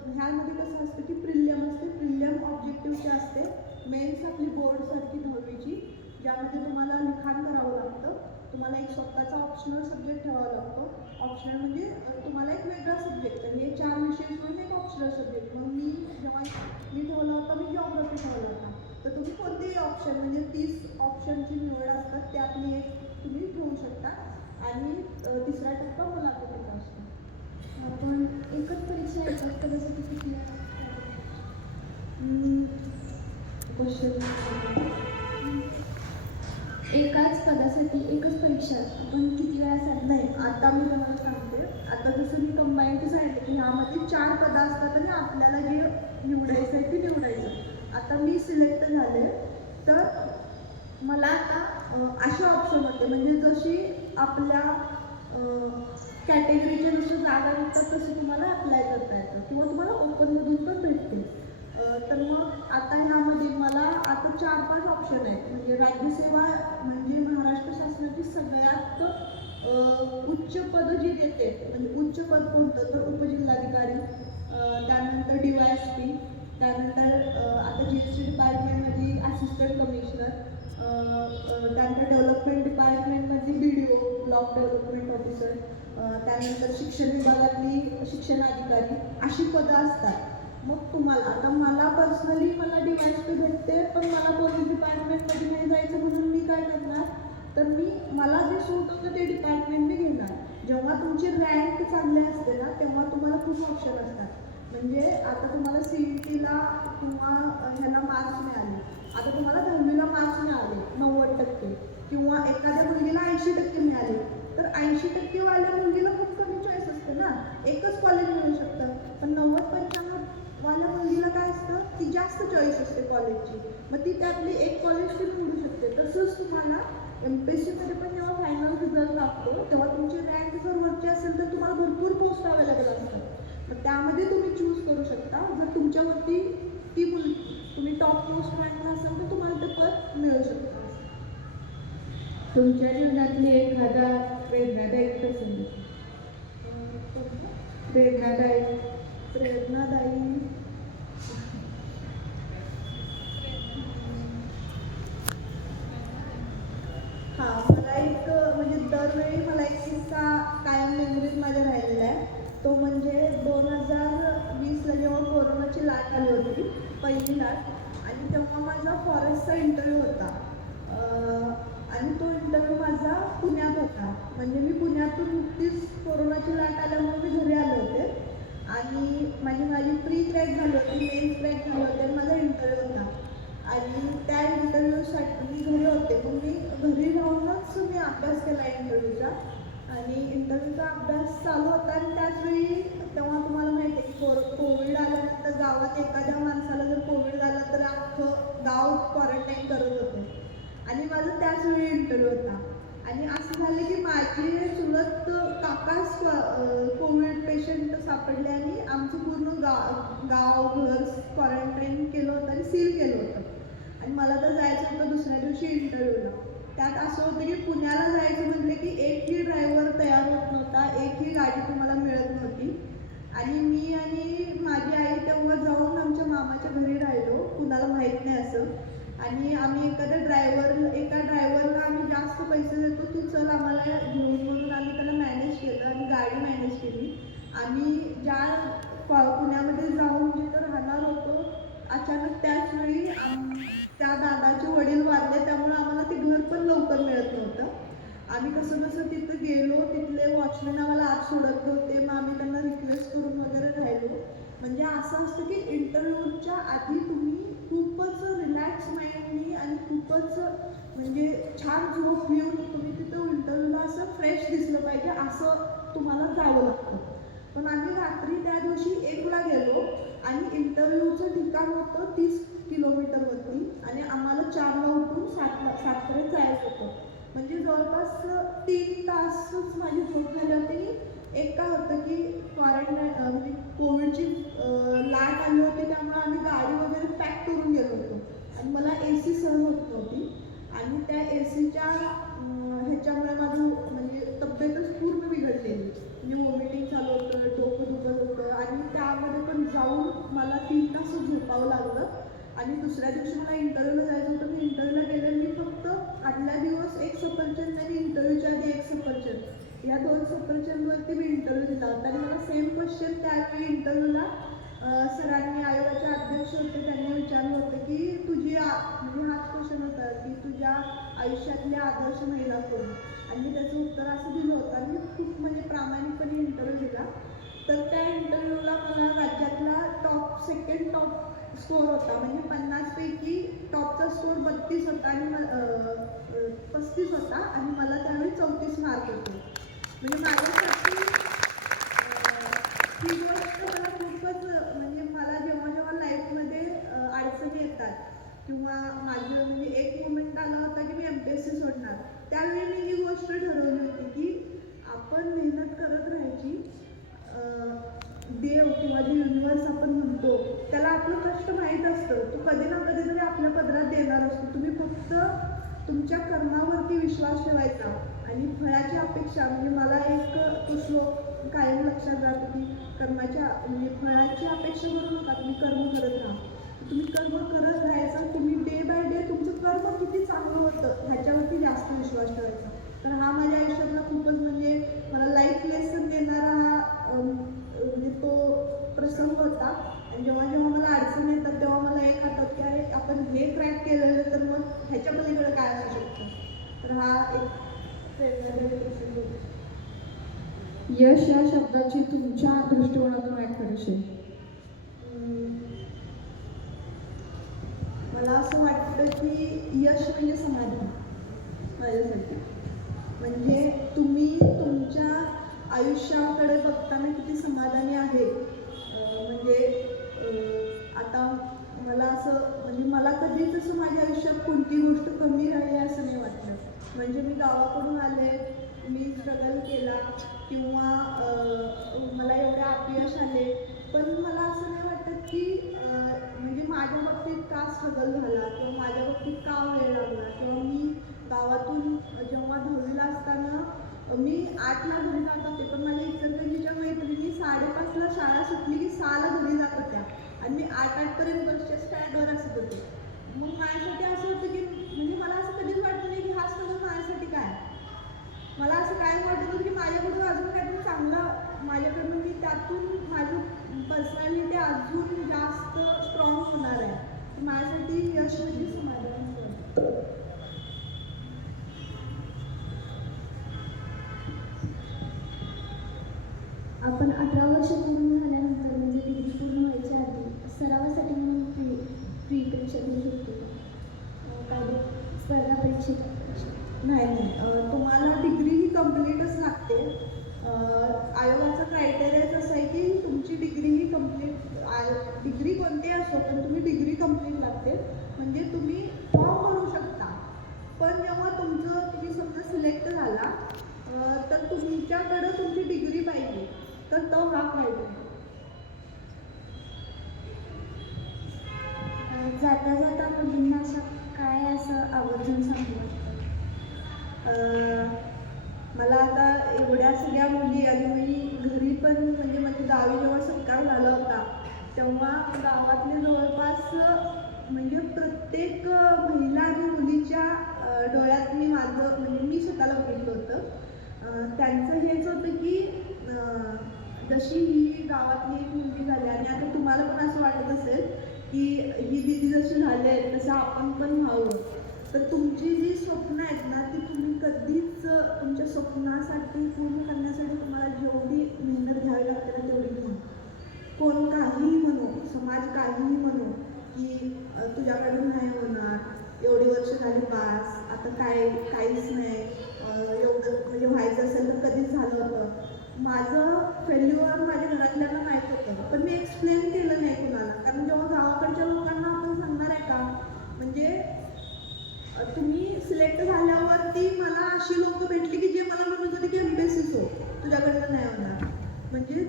ह्यामध्ये कसं असतं की प्रिलियम असते, प्रिलियम ऑब्जेक्टिव्हचे असते, मेन्स आपली बोर्डसारखी 10वीची, ज्यामध्ये तुम्हाला लिखाण करावं लागतं. तुम्हाला एक स्वतःचा ऑप्शनल सब्जेक्ट ठेवावा लागतो. ऑप्शनल म्हणजे तुम्हाला एक वेगळा सब्जेक्ट, तर हे 4 विषय सोडून एक ऑप्शनल सब्जेक्ट. मग मी ठेवला होता, मी जॉग्राफी ठेवला होता. तर तुम्ही कोणतेही ऑप्शन म्हणजे 30 ऑप्शनची निवड असतात, त्यातली एक तुम्ही ठेवू शकता. आणि तिसरा टप्पा मुलाखतीचा असतो. आपण एकच परीक्षा एकाच पदासाठी किती एकाच पदासाठी एकच परीक्षा आपण किती वेळा नाही, आता मी तुम्हाला सांगते. आता जसं मी कंबाईनचं सांगितलं की ह्यामध्ये 4 पदं असतात आणि आपल्याला जे निवडायचं आहे ते निवडायचं. आता मी सिलेक्ट झाले तर मला आता असे ऑप्शन होते म्हणजे जशी आपल्या कॅटेगरीच्या नुसार जागा निघतात तसे तुम्हाला अप्लाय करता येतं किंवा तुम्हाला ओपनमधून पण भेटते. तर मग आता ह्यामध्ये मला आता 4-5 ऑप्शन आहेत. म्हणजे राज्यसेवा म्हणजे महाराष्ट्र शासनाची सगळ्यात उच्च पद जी देते, म्हणजे उच्च पद कोणतं तर उपजिल्हाधिकारी, त्यानंतर DYSP, त्यानंतर आता GST डिपार्टमेंटमध्ये असिस्टंट कमिशनर, त्यानंतर डेव्हलपमेंट डिपार्टमेंटमध्ये BDO ब्लॉक डेव्हलपमेंट ऑफिसर, त्यानंतर शिक्षण विभागातली शिक्षणाधिकारी अशी पदं असतात. मग तुम्हाला आता मला पर्सनली DYSP भेटते, पण मला पोलीस डिपार्टमेंटमध्ये नाही जायचं म्हणून मी काय करणार तर मला जे सूट होतं ते डिपार्टमेंट मी घेणार. जेव्हा तुमची रँक चांगली असते ना तेव्हा तुम्हाला खूप ऑप्शन असतात. म्हणजे आता तुम्हाला CETला किंवा ह्याला मार्क्स मिळाले, आता तुम्हाला 10वीला मार्क्स मिळाले 90% किंवा एखाद्या मुलगीला 80% मिळाले, तर 80% वाल्या मुलगीला खूप कमी चॉईस असते ना, एकच कॉलेज मिळू शकतं. पण 90-95 वाल्या मुलगीला काय असतं की जास्त चॉईस असते कॉलेजची, मग ती त्यातली एक कॉलेज ती निवडू शकते. तसंच तुम्हाला MPSCमध्ये पण जेव्हा फायनल रिझल्ट लागतो तेव्हा तुमची रँक जर वरची असेल तर तुम्हाला भरपूर पोस्ट अवेलेबल असतात. मग त्यामध्ये तुम्ही चूज करू शकता. जर तुमच्यावरती तुम्ही टॉप पोस्ट रँकला असाल तर तुम्हाला ते पद मिळू शकतं. तुमच्या जीवनातली एखादा प्रेरणादायक प्रसंग. प्रेरणादायी मला एक म्हणजे दरवेळी मला एक किस्सा कायम मेमरीत माझ्या राहिलेला आहे. तो म्हणजे 2020ला जेव्हा कोरोनाची लाट आली होती, पहिली लाट, आणि तेव्हा माझा फॉरेस्टचा इंटरव्ह्यू होता. आणि तो इंटरव्ह्यू माझा पुण्यात होता. म्हणजे मी पुण्यातून नुकतीच कोरोनाची लाट आल्यामुळे मी घरी आले होते आणि माझी प्री क्रॅक झाली होती, मेन्स क्रॅक झाली होती आणि माझा इंटरव्ह्यू होता. आणि त्या इंटरव्ह्यूसाठी मी घरी होते, मग मी घरी राहूनच मी अभ्यास केला इंटरव्ह्यूचा. आणि इंटरव्ह्यूचा अभ्यास चालू होता आणि त्याचवेळी तेव्हा तुम्हाला माहिती आहे की कोविड आल्यानंतर गावात एखाद्या माणसाला जर कोविड झाला तर अख्खं गाव क्वारंटाईन करत होते. आणि माझा त्याच वेळी इंटरव्ह्यू होता. आणि असं झालं की माझे चुलत काकाच कोविड पेशंट सापडले आणि आमचं पूर्ण गाव घर क्वारंटाईन केलं होतं आणि सील केलं होतं. आणि मला तर जायचं होतं दुसऱ्या दिवशी इंटरव्ह्यूला. त्यात असं होतं की पुण्याला जायचं म्हटलं की एकही ड्रायव्हर तयार होत नव्हता, एकही गाडी तुम्हाला मिळत नव्हती. आणि मी आणि माझी आई तेव्हा जाऊन आमच्या मामाच्या घरी राहिलो, कुणाला माहीत नाही असं. आणि आम्ही एका ड्रायव्हरला आम्ही जास्त पैसे देतो, तू चल आम्हाला घेऊन, म्हणून आम्ही त्याला मॅनेज केलं आणि गाडी मॅनेज केली. आम्ही ज्या पुण्यामध्ये जाऊन जिथं राहणार होतो, अचानक त्याच वेळी त्या दादाचे वडील वारले, त्यामुळे आम्हाला ते घर पण लवकर मिळत नव्हतं. आम्ही कसं तिथं गेलो, तिथले वॉचमॅन आम्हाला आत सोडत नव्हते, मग आम्ही त्यांना रिक्वेस्ट करून वगैरे राहिलो. म्हणजे असं असतं की इंटरव्ह्यूच्या आधी तुम्ही खूपच रिलॅक्स माइंडनी आणि खूपच म्हणजे छान झोप घेऊन तुम्ही तिथं इंटरव्ह्यूला असं फ्रेश दिसलं पाहिजे, असं तुम्हाला जावं लागतं. पण आम्ही रात्री त्या दिवशी 1ला गेलो आणि इंटरव्ह्यूचं ठिकाण होतं 30 किलोमीटरवरती आणि आम्हाला 4ला उठून 7पर्यंत जायचं होतं. म्हणजे जवळपास 3 तासच माझी झोप झाली होती. एक काय होतं की क्वारंटाईन म्हणजे कोविडची लाट आली होती, त्यामुळे आम्ही गाडी वगैरे पॅक करून गेलो होतो आणि मला AC सहन होत नव्हती. आणि त्या ACच्या ह्याच्यामुळे माझं म्हणजे तब्येतच पूर्ण बिघडलेली. म्हणजे वॉमिटिंग चालू होतं, डोकं दुखत होतं आणि त्यामध्ये पण जाऊन मला 3 तासच झोपावं लागलं. आणि दुसऱ्या दिवशी मला इंटरव्ह्यूला जायचं होतं. मी इंटरव्ह्यूला गेले, मी फक्त आदल्या दिवस 1 सफरचंद आणि इंटरव्ह्यूच्या आधी 1 सफरचंद, या 2 सफरचंदवरती मी इंटरव्ह्यू दिला होता. आणि मला सेम क्वेश्चन त्यावेळी इंटरव्ह्यूला सरांनी, आयोगाचे अध्यक्ष होते, त्यांनी विचारलं होतं की तुझी म्हणजे हाच क्वेश्चन होता की तुझ्या आयुष्यातल्या आदर्श महिला कोण. आणि मी त्याचं उत्तर असं दिलं होतं आणि मी खूप म्हणजे प्रामाणिकपणे इंटरव्ह्यू दिला. तर त्या इंटरव्ह्यूला मला राज्यातला सेकंड टॉप स्कोर होता. म्हणजे 50 पैकी टॉपचा स्कोर 32 होता आणि 35 होता आणि मला त्यावेळी 34 मार्क होते. म्हणजे माझ्यासाठी ही गोष्ट मला खूपच म्हणजे मला जेव्हा लाईफमध्ये अडचणी येतात किंवा माझं म्हणजे एक मोमेंट आला होता की मी MPSC सोडणार, त्यावेळी मी ही गोष्ट ठरवली होती की आपण मेहनत करत राहायची. देव किंवा जे युनिवर्स आपण म्हणतो त्याला आपलं कष्ट माहीत असतं, तो कधी ना कधीतरी आपल्या पदरात देणार असतो. तुम्ही फक्त तुमच्या कर्मावरती विश्वास ठेवायचा आणि फळाची अपेक्षा, म्हणजे मला एक तो श्लोक कायम लक्षात राहतो की म्हणजे फळाची अपेक्षा करू नका, तुम्ही कर्म करत राहा. तुम्ही कर्म करत राहायचं, तुम्ही डे बाय डे तुमचं कर्म किती चांगलं होतं ह्याच्यावरती जास्त विश्वास ठेवायचा. तर हा माझ्या आयुष्यातला खूपच म्हणजे मला लाईफ लेसन देणारा म्हणजे तो प्रसंग होता. आणि जेव्हा मला अडचण येतात तेव्हा मला एक आठवत की अरे आपण हे क्रॅक केलेलं तर मग ह्याच्या पलीकडे काय असू शकतं. तर हा एक प्रेरणादायी प्रसंग होता. यश या शब्दाची तुमच्या दृष्टिकोनातून व्याख्या कशी? मला असं वाटतं की यश म्हणजे समाधान माझ्यासाठी. म्हणजे तुम्ही तुमच्या आयुष्याकडे बघताना किती समाधानी आहे. म्हणजे आता मला असं म्हणजे मला कधीच असं माझ्या आयुष्यात कोणती गोष्ट कमी राहिली असं नाही वाटलं. म्हणजे मी गावाकडून आले, मी स्ट्रगल केला किंवा मला एवढे अपयश आले, पण मला असं नाही वाटत की म्हणजे माझ्या बाबतीत का स्ट्रगल झाला किंवा माझ्या बाबतीत का वेळ लागला. किंवा मी गावातून जेव्हा 10वीला असताना मी 8ला घरी जात होते, पण माझ्या इचलकरंजीच्या मैत्रिणी 5:30ला शाळा सुटली की 6ला घरी जात होत्या आणि मी 8पर्यंत बसच्या स्टँडवर असत होते. मग माझ्यासाठी असं होतं की म्हणजे मला असं कधीच वाटलं नाही की हा स्ट्रगल माझ्यासाठी काय. मला असं काय वाटत होतं की माझ्याकडून अजून काहीतरी चांगलं माझ्याकडून मी त्यातून माझी पर्सनॅलिटी अजून जास्त स्ट्रॉंग होणार आहे. माझ्यासाठी यश म्हणजे समाधान होतं. आपण 18 वर्ष पूर्ण झाल्यानंतर म्हणजे डिग्री पूर्ण व्हायच्या आधी सरावासाठी म्हणून प्री परीक्षा देऊ शकतो काय स्पर्धा परीक्षेच्या नाही, तुम्हाला डिग्री ही कम्प्लीटच लागते. आयोगाचा क्रायटेरियाच असं आहे की तुमची डिग्री ही डिग्री कोणती असो पण तुम्ही डिग्री कम्प्लीट लागते. म्हणजे तुम्ही फॉर्म भरू शकता पण तुमच्याकडं तुमची डिग्री पाहिजे, तर तो हा क्रायटेरिया. जाता जाता मुलींना असं काय असं आवर्जून सांगू वाटतं? मला आता एवढ्या सगळ्या मुली आणि मी घरी पण म्हणजे माझ्या गावी जेव्हा सत्कार झाला होता तेव्हा गावातले जवळपास म्हणजे प्रत्येक महिला आणि मुलीच्या डोळ्यात मी माझं म्हणजे मी स्वतःला बघितलं होतं. त्यांचं हेच होतं की जशी ही गावातली एक मुलगी झाली आणि आता तुम्हाला पण असं वाटत असेल की ही दिदी जशी झाली आहे तसं आपण पण व्हावं. तर तुमची जी स्वप्न आहेत ना ती तुम्ही कधीच तुमच्या स्वप्नासाठी पूर्ण करण्यासाठी तुम्हाला जेवढी मेहनत घ्यावी लागते ना तेवढी घ्या. कोण काहीही म्हणो, समाज काहीही म्हणो की तुझ्याकडून नाही होणार, एवढी वर्ष झाली पास, आता काहीच नाही, एवढं म्हणजे व्हायचं असेल तर कधीच झालं होतं. माझं फेल्युअर माझ्या घरातल्यांना माहीत होतं, पण मी एक्सप्लेन केलं नाही कुणाला. कारण जेव्हा गावाकडच्या लोकांना आपण सांगणार आहे का, म्हणजे तुम्ही सिलेक्ट झाल्यावरती मला अशी लोक भेटली की जे मला म्हणत होते की एमबीएससीच हो, तुझ्याकडनं नाही होणार. म्हणजे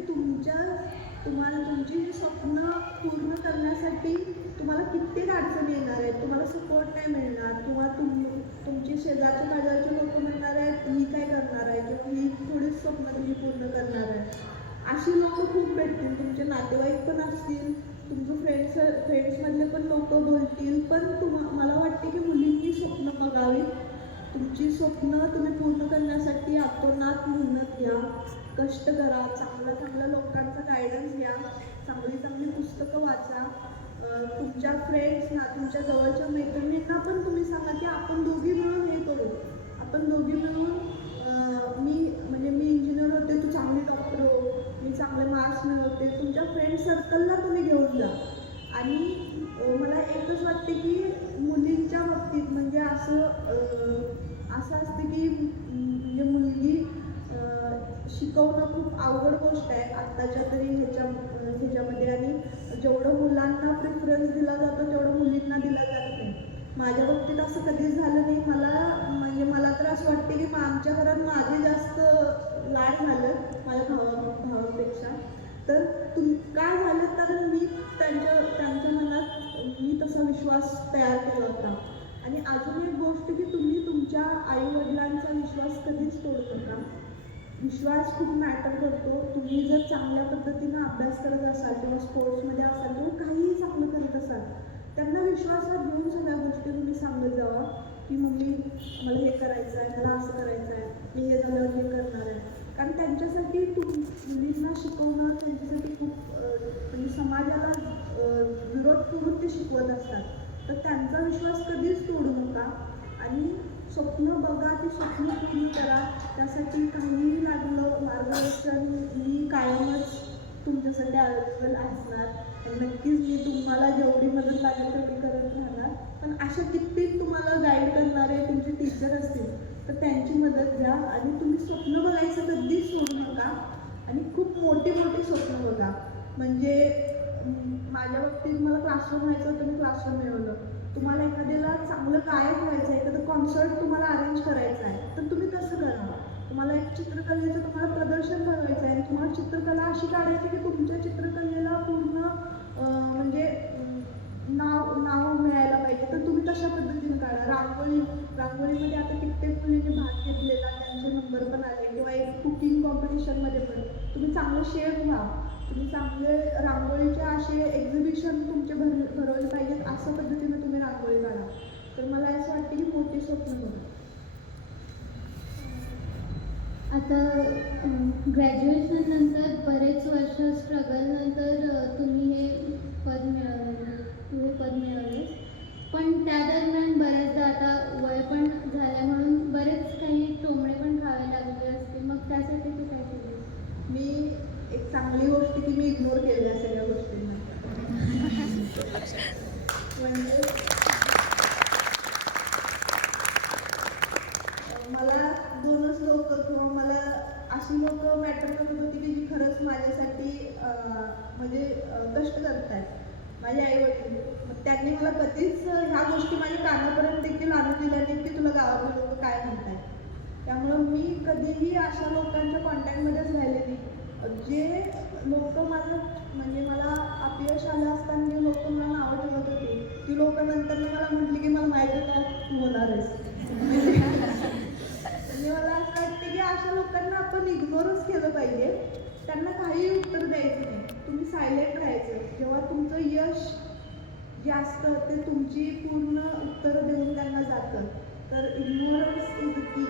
तुम्हाला तुमची जी स्वप्न पूर्ण करण्यासाठी तुम्हाला कित्येक अडचणी येणार आहेत, तुम्हाला सपोर्ट नाही मिळणार किंवा तुमची शेजारचे पाजारचे लोक म्हणणार आहेत ही काय करणार आहे किंवा ही थोडीच स्वप्न तुम्ही पूर्ण करणार आहे. अशी लोक खूप भेटतील, तुमचे नातेवाईक पण असतील, तुमचं फ्रेंड्समधले पण लोक बोलतील. पण मला वाटते की मुलींनी स्वप्न बघावी. तुमची स्वप्न तुम्ही पूर्ण करण्यासाठी आतोनात मेहनत घ्या, कष्ट करा, चांगल्या लोकांचा गायडन्स घ्या, चांगली पुस्तकं वाचा. तुमच्या फ्रेंड्सना, तुमच्या जवळच्या मैत्रिणींना पण तुम्ही सांगा की आपण दोघी मिळून हे करू, आपण दोघी मिळून मी इंजिनियर होते, तू चांगली डॉक्टर हो, मी चांगले मार्क्स मिळवते. तुमच्या फ्रेंड सर्कलला तुम्ही घेऊन जा. आणि मला एकच वाटते की मुलींच्या बाबतीत म्हणजे असं असते की म्हणजे मुलगी शिकवणं खूप अवघड गोष्ट आहे आत्ताच्या तरी ह्याच्यामध्ये. आणि जेवढं मुलांना प्रेफरन्स दिला जातो तेवढं मुलींना दिला जात नाही. माझ्या बाबतीत असं कधीच झालं नाही. मला तर असं वाटते की आमच्या घरात माझे जास्त लाड झालं माझ्या भावापेक्षा. तर काय झालं, कारण मी त्यांच्या मनात मी तसा विश्वास तयार केला होता. आणि अजून एक गोष्ट की तुम्ही तुमच्या आईवडिलांचा विश्वास कधीच तोडू नका. विश्वास खूप मॅटर करतो. तुम्ही जर चांगल्या पद्धतीनं अभ्यास करत असाल किंवा स्पोर्ट्समध्ये असाल किंवा काहीही चांगलं करत असाल, त्यांना विश्वासात घेऊन सगळ्या गोष्टी तुम्ही सांगत जावा की मम्मी मला हे करायचं आहे, मला असं करायचं आहे, मी हे झाल्यावर हे करणार आहे. कारण त्यांच्यासाठी मुलींना शिकवणं त्यांच्यासाठी खूप म्हणजे समाजाला विरोध करून ते शिकवत असतात. तर त्यांचा विश्वास कधीच तोडू नका आणि स्वप्न बघा, ती स्वप्न पूर्ण करा. त्यासाठी काहीही लागलं मार्गदर्शन मी कायमच तुमच्यासाठी अवेलेबल असणार. नक्कीच मी तुम्हाला जेवढी मदत लागेल तेवढी करत राहणार. पण अशा कित्येक तुम्हाला गाईड करणारे तुमचे टीचर असतील तर त्यांची मदत घ्या. आणि तुम्ही स्वप्न बघायचं कधीच सोडू नका आणि खूप मोठी स्वप्न बघा. म्हणजे माझ्या बाबतीत मला क्लासरूम व्हायचं होतं, मी क्लासरूम मिळवलं. तुम्हाला एखाद्याला चांगलं गायक व्हायचं आहे, एखादं कॉन्सर्ट तुम्हाला अरेंज करायचं आहे तर तुम्ही तसं करा. तुम्हाला एक चित्रकलेचं तुम्हाला प्रदर्शन करायचं आहे आणि तुम्हाला चित्रकला अशी काढायची की तुमच्या चित्रकलेला पूर्ण म्हणजे नाव मिळायला पाहिजे, तर तुम्ही तशा पद्धतीने काढा. रांगोळीमध्ये आता कित्येक मुलींनी भाग घेतलेला, त्यांचे नंबर पण आले. किंवा एक कुकिंग कॉम्पिटिशनमध्ये पण तुम्ही चांगलं शेफ व्हा, तुम्ही चांगले रांगोळीचे असे एक्झिबिशन तुमचे भरवले पाहिजेत, अशा पद्धतीने तुम्ही रांगोळी काढा. तर मला असं वाटतं की मोठी स्वप्न बघा. आता ग्रॅज्युएशन नंतर बरेच वर्ष स्ट्रगल नंतर तुम्ही हे पद मिळवले. पण त्या दरम्यान बऱ्याचदा आता वय पण झालं म्हणून बरेच काही टोमणे पण खावे लागले असते. मग त्यासाठी तू काय केली? मी एक चांगली गोष्ट की मी इग्नोर केल्या सगळ्या गोष्टींना. म्हणजे मला दोनच लोक किंवा मला अशी लोक मॅटर करत होती की जी खरंच माझ्यासाठी म्हणजे कष्ट करत आहेत, माझे आईवडील. मग त्यांनी मला कधीच ह्या गोष्टी माझ्या कानापर्यंत देखील आणून दिल्या नाहीत की तुला गावातले लोक काय म्हणतात. त्यामुळं मी कधीही अशा लोकांच्या कॉन्टॅक्टमध्येच राहिले नाही जे लोक मला म्हणजे मला अपयश आलं असताना जे लोक मला नावं ठेवत होती ती लोक नंतर मला म्हटली की मला माहिती होतं तू होणार आहेस. म्हणजे मला असं वाटतं की अशा लोकांना आपण इग्नोरच केलं पाहिजे. त्यांना काहीही उत्तर द्यायचं नाही. तुम्ही सायलेंट राहायचं. जेव्हा तुमचं यश जे असतं ते तुमची पूर्ण उत्तरं देऊन त्यांना जातं. तर इग्नोरन्स इज द की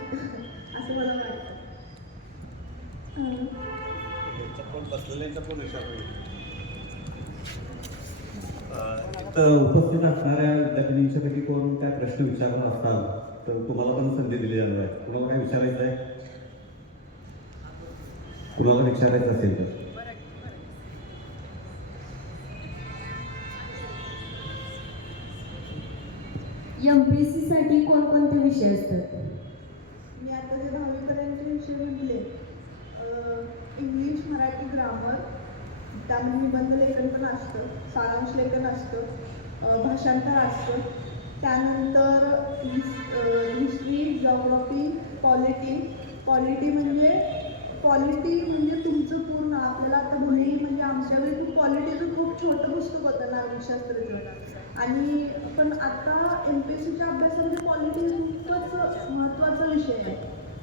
असं मला वाटतं. बसलेल्यांचा पण विचार इथं उपस्थित असणाऱ्या विद्यार्थिनींच्यापैकी कोण काय प्रश्न विचारला असाल तर तुम्हाला पण संधी दिली जाणार आहे. कुणाला काय विचारायचं आहे? कुणाला विचारायचं असेल तर MPSC साठी कोणकोणते विषय असतात? मी आता जे 10वीपर्यंतचे विषय म्हटले इंग्लिश, मराठी, ग्रामर, त्यामध्ये निबंध लेखन पण असतं, सारांश लेखन असतं, भाषांतर असतं, त्यानंतर हिस्ट्री, जॉग्रफी, पॉलिटी म्हणजे तुमचं पूर्ण आपल्याला आता भूमी म्हणजे आमच्या वेळी पॉलिटीचं खूप छोटं पुस्तक होतं नागरिकशास्त्राचं आणि पण आता MPSCच्या अभ्यासामध्ये पॉलिटी खूपच महत्त्वाचा विषय आहे.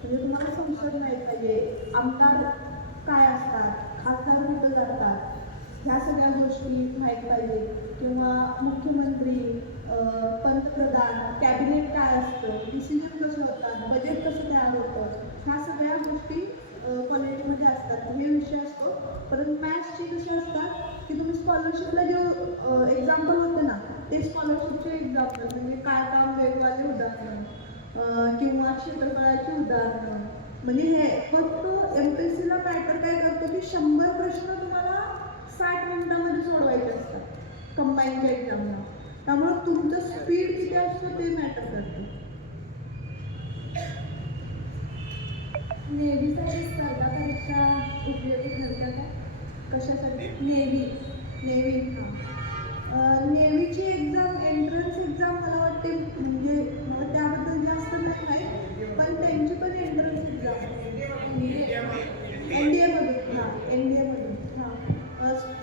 म्हणजे तुम्हाला संसद माहीत पाहिजे, आमदार काय असतात, खासदार कुठं जातात, ह्या सगळ्या गोष्टी माहीत पाहिजे किंवा मुख्यमंत्री, पंतप्रधान, कॅबिनेट काय असतं, डिसिजन कसं होतात, बजेट कसं तयार होतं, ह्या सगळ्या गोष्टी पॉलिटीमध्ये असतात. हे विषय असतो. परत मॅथ्सचे कसे असतात की तुम्ही स्कॉलरशिपला जे एक्झाम्पल होते ना ते स्कॉलरशिपचे एक्झाम्पल म्हणजे काय काम वेगवाले उदाहरणं किंवा क्षेत्रफळाची उदाहरणं म्हणजे हे फक्त MPSCला पॅटर्न काय करतो की 100 प्रश्न तुम्हाला 60 मिनिटामध्ये सोडवायचे असतात कंबाईनच्या एक्झामला. त्यामुळे तुमचं स्पीड किती असतं ते मॅटर करतं. नेव्हीसाठी स्पर्धा परीक्षा उपयोगी ठरतात का? कशासाठी? नेव्ही हां नेव्हीची एक्झाम एंट्रन्स एक्झाम मला वाटते म्हणजे मला त्याबद्दल जास्त नाही पण त्यांची पण एंट्रन्स एक्झाम NDAमधून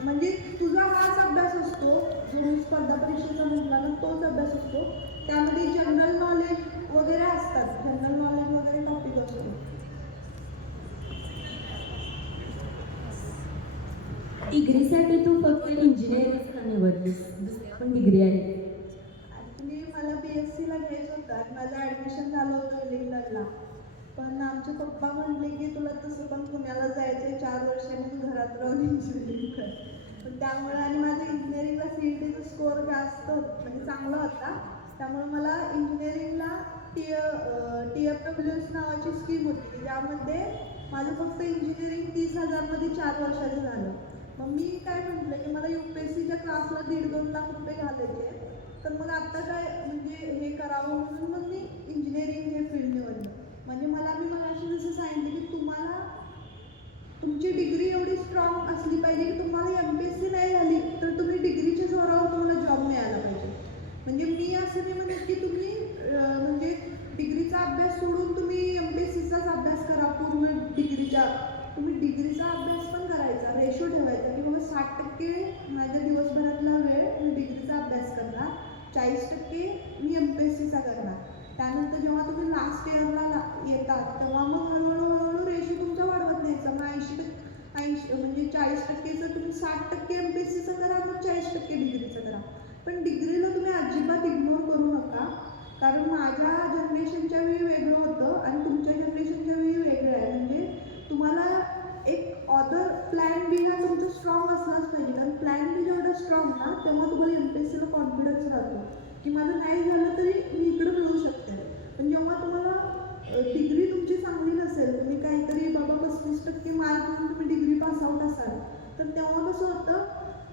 म्हणजे तुझा हाच अभ्यास असतो जो मी स्पर्धा परीक्षेचा म्हटला ना तोच अभ्यास असतो. त्यामध्ये जनरल नॉलेज वगैरे असतात. जनरल नॉलेज वगैरे टॉपिक असतो. डिग्रीसाठी तू फक्त इंजिनिअरिंग का निवडलीस? दुसरी पण डिग्री आहे. ॲक्च्युली मला BScला घ्यायचं होतं आणि माझं ॲडमिशन झालं होतं विलिंग्डनला. पण आमचे पप्पा म्हटले की तुला तसं पण पुण्याला जायचं आहे 4 वर्षांनी तू घरात राहून इंजिनिअरिंग कर. पण त्यामुळे आणि माझं इंजिनिअरिंगला CETचा स्कोअर जास्त म्हणजे चांगला होता. त्यामुळे मला इंजिनिअरिंगला TFWS नावाची स्कीम होती ज्यामध्ये माझं फक्त इंजिनिअरिंग 30,000मध्ये 4 वर्षाचं झालं. मग मी काय म्हटलं की मला UPSCच्या क्लासला 1.5-2 लाख रुपये घालायचे तर मग आता काय म्हणजे हे करावं म्हणून मग मी इंजिनिअरिंग हे फील्ड निवडलं. म्हणजे मी मगाशी जसं सांगितलं की तुम्हाला तुमची डिग्री एवढी स्ट्रॉंग असली पाहिजे की तुम्हाला MPSC नाही झाली तर तुम्ही डिग्रीच्या जोरावर तुम्हाला जॉब मिळाला पाहिजे. म्हणजे मी असं नाही म्हणत की तुम्ही म्हणजे डिग्रीचा अभ्यास सोडून तुम्ही MPSCचाच अभ्यास करा पूर्ण डिग्रीचा. तुम्ही डिग्रीचा अभ्यास पण करायचा, रेशो ठेवायचा की बाबा 60% माझ्या दिवसभरातला वेळ मी डिग्रीचा अभ्यास करणार, 40% मी MPSCचा करणार. त्यानंतर जेव्हा तुम्ही लास्ट इयरला येतात तेव्हा मग हळूहळू रेशो तुमचा वाढवत न्यायचा. मग 80 म्हणजे 40%चं तुम्ही 60% MPSCचं करा, मग 40% डिग्रीचं करा. पण डिग्रीला तुम्ही अजिबात इग्नोर करू नका कारण माझ्या जनरेशनच्या वेळी वेगळं होतं आणि तुमच्या जनरेशनच्या वेळी वेगळं आहे. म्हणजे तुम्हाला एक अदर प्लॅन बी हा तुमचा स्ट्रॉंग असलाच पाहिजे कारण प्लॅन बी जेवढा स्ट्रॉंग ना तेव्हा तुम्हाला MPSCला कॉन्फिडन्स राहतो की माझं नाही झालं तरी मी इकडं मिळू शकते. पण जेव्हा तुम्हाला डिग्री तुमची चांगली नसेल तुम्ही काहीतरी बाबा 35% मार्क घेऊन तुम्ही डिग्री पासआउट असाल तर तेव्हा कसं होतं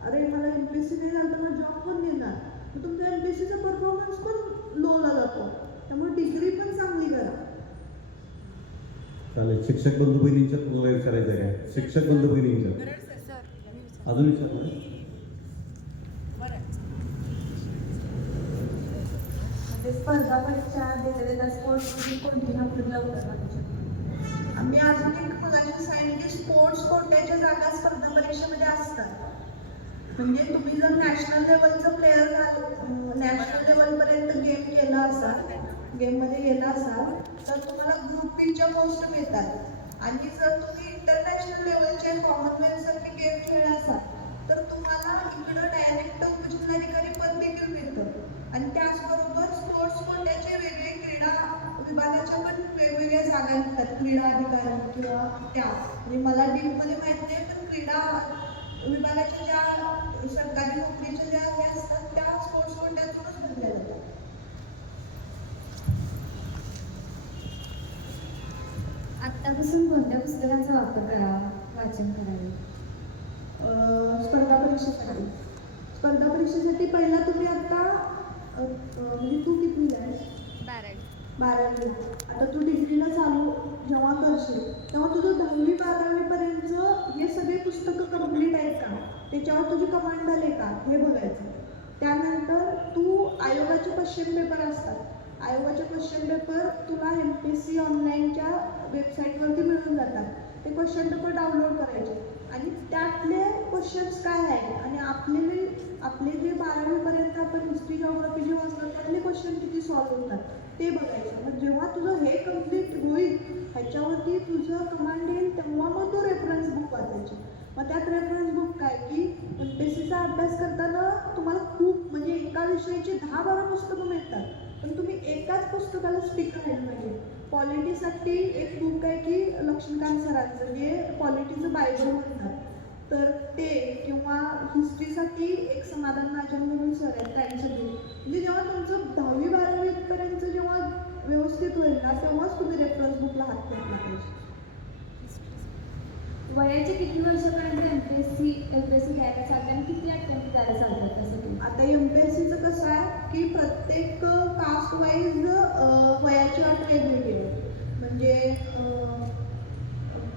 अरे मला MPSC नाही झालं तर मला जॉब पण देणार मग तुमचा MPSCचा परफॉर्मन्स पण लोला जातो. त्यामुळे डिग्री पण चांगली करा. चालेल. शिक्षक बंधू बहिणींच्या तुम्हाला विचारायचं आहे काय? शिक्षक बंधू बहिणींच्या अजून विचारलं म्हणजे स्पर्धा परीक्षा देता स्पोर्ट्समध्ये कोणती नोकरी लवकर लागू शकते? मी अजून एक मगाशी सांगितलं की स्पोर्ट्स कोट्याच्या जागा स्पर्धा परीक्षेमध्ये असतात. म्हणजे तुम्ही जर नॅशनल लेवलचं प्लेअर नॅशनल लेवलपर्यंत गेम केला असाल, गेममध्ये गेला असाल तर तुम्हाला ग्रुप बीच्या पोस्ट मिळतात. आणि जर तुम्ही इंटरनॅशनल लेवलचे कॉमनवेल्थ सारखे गेम खेळला असाल तर तुम्हाला इकडं डायरेक्ट उपजिल्हाधिकारी पद देखील मिळतं. आणि त्याचबरोबर स्पोर्ट्स कोट्याचे वेगळे क्रीडा विभागाच्या पण वेगवेगळ्या जागा निघतात, क्रीडा अधिकारी किंवा त्या म्हणजे मला डीपमध्ये माहीत नाही, पण क्रीडा विभागाच्या ज्या सरकारी नोकरीच्या ज्या हे असतात त्या स्पोर्ट्स कोट्यातूनच भरल्या जातात. आत्तापासून कोणत्या पुस्तकांचा वापर करावा, वाचन करावे? स्पर्धा परीक्षेसाठी. स्पर्धा परीक्षेसाठी पहिला तुम्ही आता म्हणजे तू किती आहेस? 12वी. आता तू डिग्रीला चालू जेव्हा करशील तेव्हा तुझं 10वी 12वी पर्यंत हे सगळे पुस्तकं कंप्लीट आहेत का, त्याच्यावर तुझी कमांड आले का हे बघायचं. त्यानंतर तू आयोगाचे क्वेश्चन पेपर असतात, आयोगाचे क्वेश्चन पेपर तुला MPSC ऑनलाईनच्या वेबसाईटवरती मिळून जातात. ते क्वेश्चन पेपर डाउनलोड करायचे आणि त्यातले क्वेश्चन्स काय आहेत आणि आपले जे 12वी पर्यंत आपण हिस्ट्री जॉग्राफी जे वाचतो त्यातले क्वेश्चन किती सॉल्व्ह होतात ते बघायचं. मग जेव्हा तुझं हे कम्प्लीट होईल ह्याच्यावरती तुझं कमांड येईल तेव्हा मग तू रेफरन्स बुक वाचायची. मग त्यात रेफरन्स बुक काय की MPSCचा अभ्यास करताना तुम्हाला खूप म्हणजे एका विषयाची 10-12 पुस्तकं मिळतात, पण तुम्ही एकाच पुस्तकाला स्टिक राहिलं पाहिजे. पॉलिटीसाठी एक बुक आहे की लक्ष्मीकांत सरांचं जे पॉलिटीचं बायबल म्हणतात तर ते, किंवा हिस्ट्रीसाठी एक समाधान राजन म्हणून सर आहेत त्यांचं बुक. म्हणजे जेव्हा तुमचं 10वी 12वी पर्यंत जेव्हा व्यवस्थित होईल ना तेव्हाच तुम्ही रेफरन्स बुकला हात घातला पाहिजे. वयाचे किती वर्षापर्यंत MPSC द्यायला चालतं आणि किती अटेम्प्ट द्यायला चालतात त्यासाठी? आता MPSCचं कसं आहे की प्रत्येक कास्ट वाईज वयाची अट वेगवेगळी आहे. म्हणजे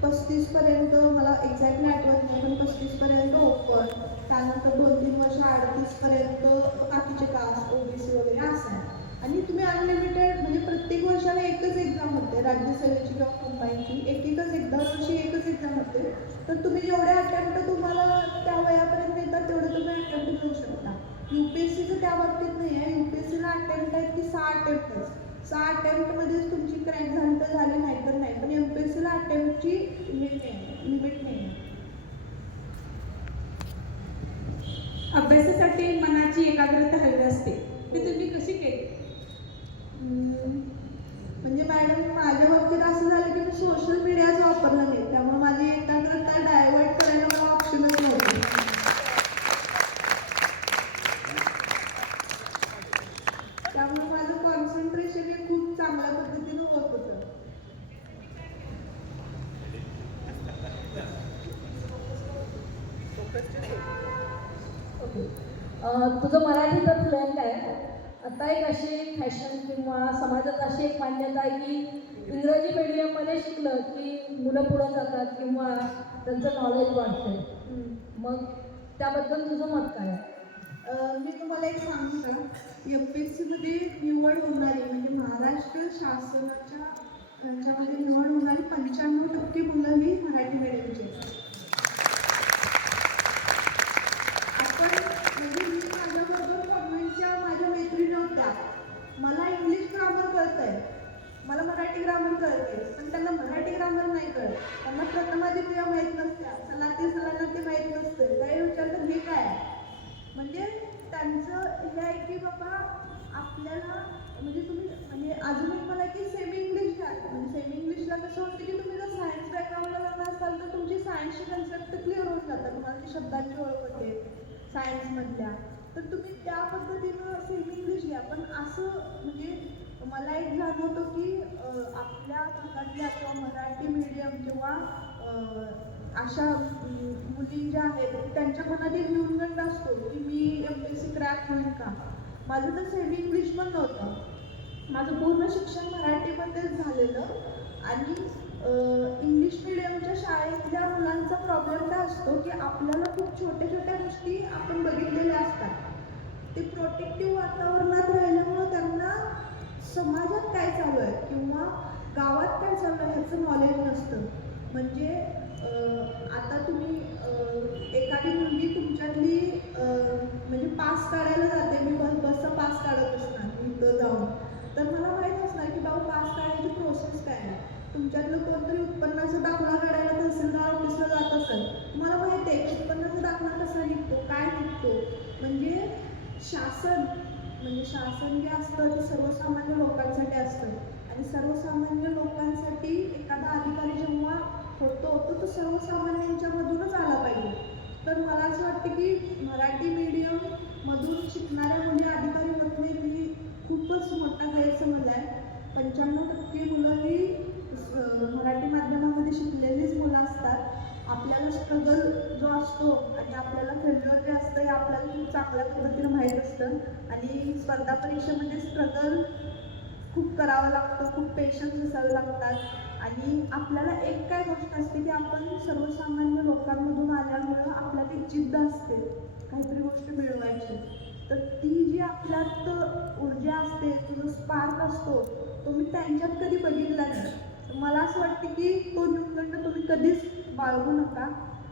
35पर्यंत मला एक्झॅक्टली आठवत नाही, पण 35पर्यंत ओपन, त्यानंतर 2-3 वर्ष 38पर्यंत बाकीचे कास्ट OBC वगैरे असं आहे. आणि तुम्ही अनलिमिटेड म्हणजे प्रत्येक वर्षाला एकच एक्झाम होते, राज्यसेवेची किंवा कंबाईनची दरवर्षी एकच एक्झाम होते. तर तुम्ही जेवढे अटेम्प्ट तुम्हाला त्या वयापर्यंत येतात तेवढे तुम्ही अटेम्प्ट करू शकता. UPSCचं त्या बाबतीत नाही आहे. UPSCला अटेम्प्ट आहेत की 6 अटेम्प्टच, 6 अटेम्प्टमध्येच तुमची क्रॅक झाली तर झाली, नाही तर नाही. पण MPSCला अटेम्प्टची लिमिट नाही आहे. अभ्यासासाठी मनाची एकाग्रता हवी असते, ती तुम्ही कशी केली? म्हणजे मॅडम माझ्या बाबतीत असं झालं की मी सोशल मीडियाच वापरला नाही, त्यामुळे माझी एकाग्रता डायव्हर्ट करायला मला ऑप्शनच नव्हते. त्यामुळे माझं कॉन्सन्ट्रेशन हे खूप चांगल्या पद्धतीनं होत होतं. तुझं मराठी तर फ्लुएंट आहे. आता एक अशी फॅशन किंवा समाजात अशी एक मान्यता आहे की इंग्रजी मीडियममध्ये शिकलं की मुलं पुढं जातात किंवा त्यांचं नॉलेज वाढतं. मग त्याबद्दल तुझं मत काय आहे? मी तुम्हाला एक सांगू का, MPSCमध्ये निवड होणारी म्हणजे महाराष्ट्र शासनाच्या यांच्यामध्ये निवड होणारी 95% मुलं ही मराठी मीडियमची. म्हणजे मी माझ्याबरोबर कॉन्व्हेंटच्या माझ्या मैत्रिणी होत्या, मला इंग्लिश ग्रामर कळतंय, मला मराठी ग्रामर कळते, पण त्यांना मराठी ग्रामर नाही कळत. त्यांना प्रथमादित्य माहीत नसत्या, सलाते सलाना ते माहीत नसतं. काही विचारलं हे काय आहे, म्हणजे त्यांचं हे आहे की बाबा आपल्याला म्हणजे तुम्ही म्हणजे अजून एक मला की सेमी इंग्लिश घ्या. म्हणजे सेमी इंग्लिशला कसं होतं की तुम्ही जर सायन्स बॅकग्राऊंडला जाणार असाल तर तुमची सायन्सची कन्सेप्ट क्लिअर होऊन जातात, तुम्हाला ती शब्दांची ओळख होते सायन्समधल्या, तर तुम्ही त्या पद्धतीनं सेमी इंग्लिश घ्या. पण असं म्हणजे मला एक जाणवतं की आपल्या भागातल्या किंवा मराठी मीडियम किंवा अशा मुली ज्या आहेत त्यांच्या मनात एक न्यूनगंड असतो की मी MPSC क्रॅक होईल का. माझं तर सेमी इंग्लिश पण नव्हतं, माझं पूर्ण शिक्षण मराठीमध्येच झालेलं. आणि इंग्लिश मिडियमच्या शाळेतल्या मुलांचा प्रॉब्लेम काय असतो की आपल्याला खूप छोट्या छोट्या गोष्टी आपण बघितलेल्या असतात, ते प्रोटेक्टिव्ह वातावरणात राहिल्यामुळं त्यांना समाजात काय चालू आहे किंवा गावात काय चालू आहे ह्याचा गोष्टीचं नॉलेज नसतं. म्हणजे आता तुम्ही एखादी मुलगी तुमच्यातली म्हणजे पास काढायला जाते, मी बसचा पास काढत असणार इथं जाऊन, तर मला माहीत असणार की बाबा पास काढायची प्रोसेस काय आहे. तुमच्यातलं कोणतरी उत्पन्नाचा दाखला काढायला तहसीलदार ऑफिसला जात असेल, तुम्हाला माहिती आहे की उत्पन्नाचा दाखला कसा निघतो, काय निघतो. म्हणजे शासन जे असतं ते सर्वसामान्य लोकांसाठी असतं आणि सर्वसामान्य लोकांसाठी एखादा अधिकारी जेव्हा होतो तो सर्वसामान्यांच्यामधूनच आला पाहिजे. तर मला असं वाटतं की मराठी मीडियममधून शिकणाऱ्या मुली अधिकारी होत नाहीत ही खूपच मोठा गैरसमज आहे. 95% मुलं ही मराठी माध्यमामध्ये शिकलेलीच मुलं असतात. आपल्याला स्ट्रगल जो असतो आणि आपल्याला फेल्युअर जे असतं हे आपल्याला खूप चांगल्या पद्धतीने माहीत असतं आणि स्पर्धा परीक्षेमध्ये स्ट्रगल खूप करावं लागतं, खूप पेशन्स असावे लागतात आणि आपल्याला एक काय गोष्ट असते की आपण सर्वसामान्य लोकांमधून आल्यामुळं आपल्यात एक जिद्द असते काहीतरी गोष्ट मिळवायची. तर ती जी आपल्यात ऊर्जा असते, तो जो स्पार्क असतो तो मी त्यांच्यात कधी बघितला नाही. तर मला असं वाटतं की तो न्यूनगंड तुम्ही कधीच बाळगू नका.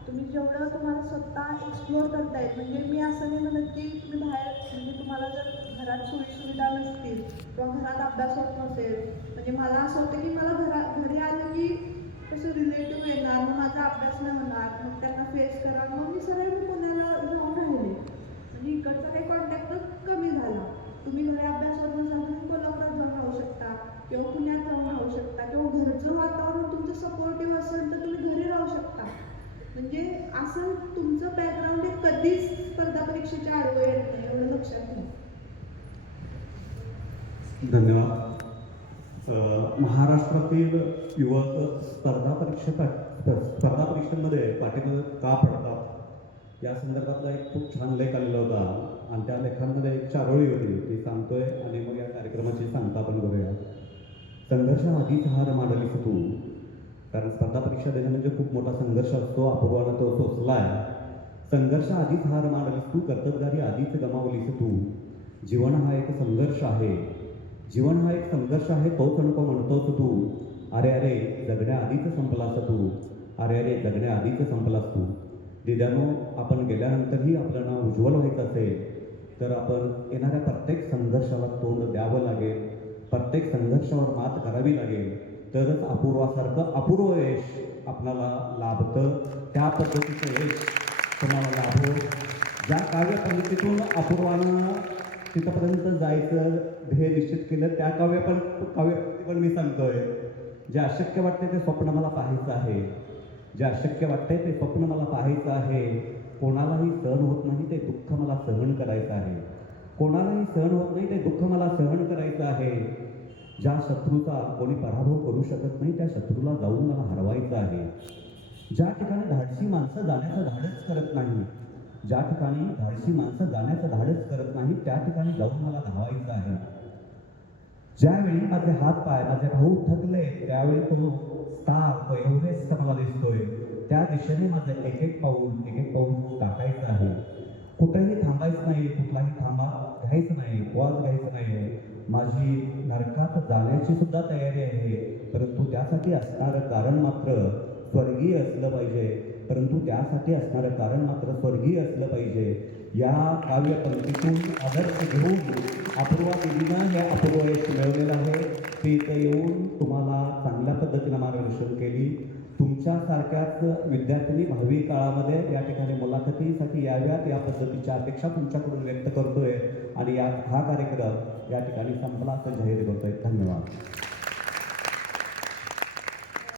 तुम्ही जेवढं तुम्हाला स्वतः एक्सप्लोअर करता येईल, म्हणजे मी असं नाही म्हणत की तुम्ही बाहेर म्हणजे तुम्हाला जर घरात सोयीसुविधा नसतील किंवा घरात अभ्यास होत नसेल, म्हणजे मला असं होतं की मला घरी आलं की कसं रिलेटिव्ह येणार, मग माझा अभ्यास नाही होणार, मग त्यांना फेस करा, मग मी पुण्याला जाऊन राहिले. म्हणजे इकडचा काही कॉन्टॅक्टच कमी झाला. तुम्ही घरी अभ्यास होत नसाल तुम्ही कोल्हापुरात जाऊन राहू शकता किंवा पुण्यात जाऊन राहू शकता किंवा घरचं वातावरण तुमचं सपोर्टिव्ह असेल तर तुम्ही घरी राहू शकता. म्हणजे असं तुमचं बॅकग्राऊंड हे कधीच स्पर्धा परीक्षेच्या आडवं येत नाही, एवढं लक्षात घ्या. धन्यवाद. महाराष्ट्रातील युवक स्पर्धा परीक्षेमध्ये पाठीमागे का पडतात या संदर्भातला एक खूप छान लेख आलेला होता आणि त्या लेखांमध्ये एक चारोळी होती ती सांगतोय आणि मग या कार्यक्रमाची सांगता आपण करूया. संघर्ष आधीच हार मांडलीस तू, कारण स्पर्धा परीक्षा देणं म्हणजे खूप मोठा संघर्ष असतो. अपूर्वानं तो सोचलाय. संघर्ष आधीच हार मांडलीस तू, कर्तबगारी आधीच गमावलीस तू. जीवन हा एक संघर्ष आहे, जीवन हा एक संघर्ष आहे, तोच नको म्हणतोस तू. अरे अरे जगण्याआधीच संपलास तू, अरे अरे जगण्याआधीच संपलास तू. दिद्यानो, आपण गेल्यानंतरही आपल्याला उज्ज्वल व्हायचं असेल तर आपण येणाऱ्या प्रत्येक संघर्षाला तोंड द्यावं लागेल, प्रत्येक संघर्षावर मात करावी लागेल, तरच अपूर्वासारखं अपूर्व यश आपणाला लाभतं. त्या पद्धतीचं यश तुम्हाला लाभो. ज्या काव्यपंक्तीतून अपूर्वानं तिथपर्यंत जायचं ध्येय निश्चित केलं त्या काव्यपंक्ती पण मी सांगतोय. जे अशक्य वाटते ते स्वप्न मला पाहायचं आहे, जे अशक्य वाटते ते स्वप्न मला पाहायचं आहे. कोणालाही सहन होत नाही ते दुःख मला सहन करायचं आहे, कोणालाही सहन होत नाही ते दुःख मला सहन करायचं आहे. ज्या शत्रूचा कोणी पराभव करू शकत नाही त्या शत्रूला जाऊन मला हरवायचं आहे. ज्या ठिकाणी धाडसी माणसं जाण्याचं धाडस करत नाही, ज्या ठिकाणी धाडसी माणसं जाण्याचं धाडस करत नाही त्या ठिकाणी जाऊन मला धावायचं आहे. ज्यावेळी माझे हात पाय माझे भाऊ थकले त्यावेळी तो स्टार तो एव्हरेस्ट मला दिसतोय. त्या दिशेने माझं एक एक पाऊल टाकायचं आहे. कुठेही थांबायचं नाही, कुठलाही थांबा घ्यायचं नाही, पॉज घ्यायचं नाही. माझी नरकात जाण्याची सुद्धा तयारी आहे, परंतु त्यासाठी असणारं कारण मात्र स्वर्गीय असलं पाहिजे, परंतु त्यासाठी असणारं कारण मात्र स्वर्गीय असलं पाहिजे. या काव्यपंक्तीतून आदर्श घेऊन अपूर्वा देवीनं हे अपूर्व यश मिळवलेलं आहे. ती इथं येऊन तुम्हाला चांगल्या पद्धतीनं मार्गदर्शन केली. तुमच्यासारख्याच विद्यार्थ्यांनी भावी काळामध्ये या ठिकाणी मुलाखतीसाठी याव्यात या पद्धतीच्या अपेक्षा तुमच्याकडून व्यक्त करतोय आणि हा कार्यक्रम या ठिकाणी संपला असं जाहीर करतोय. धन्यवाद.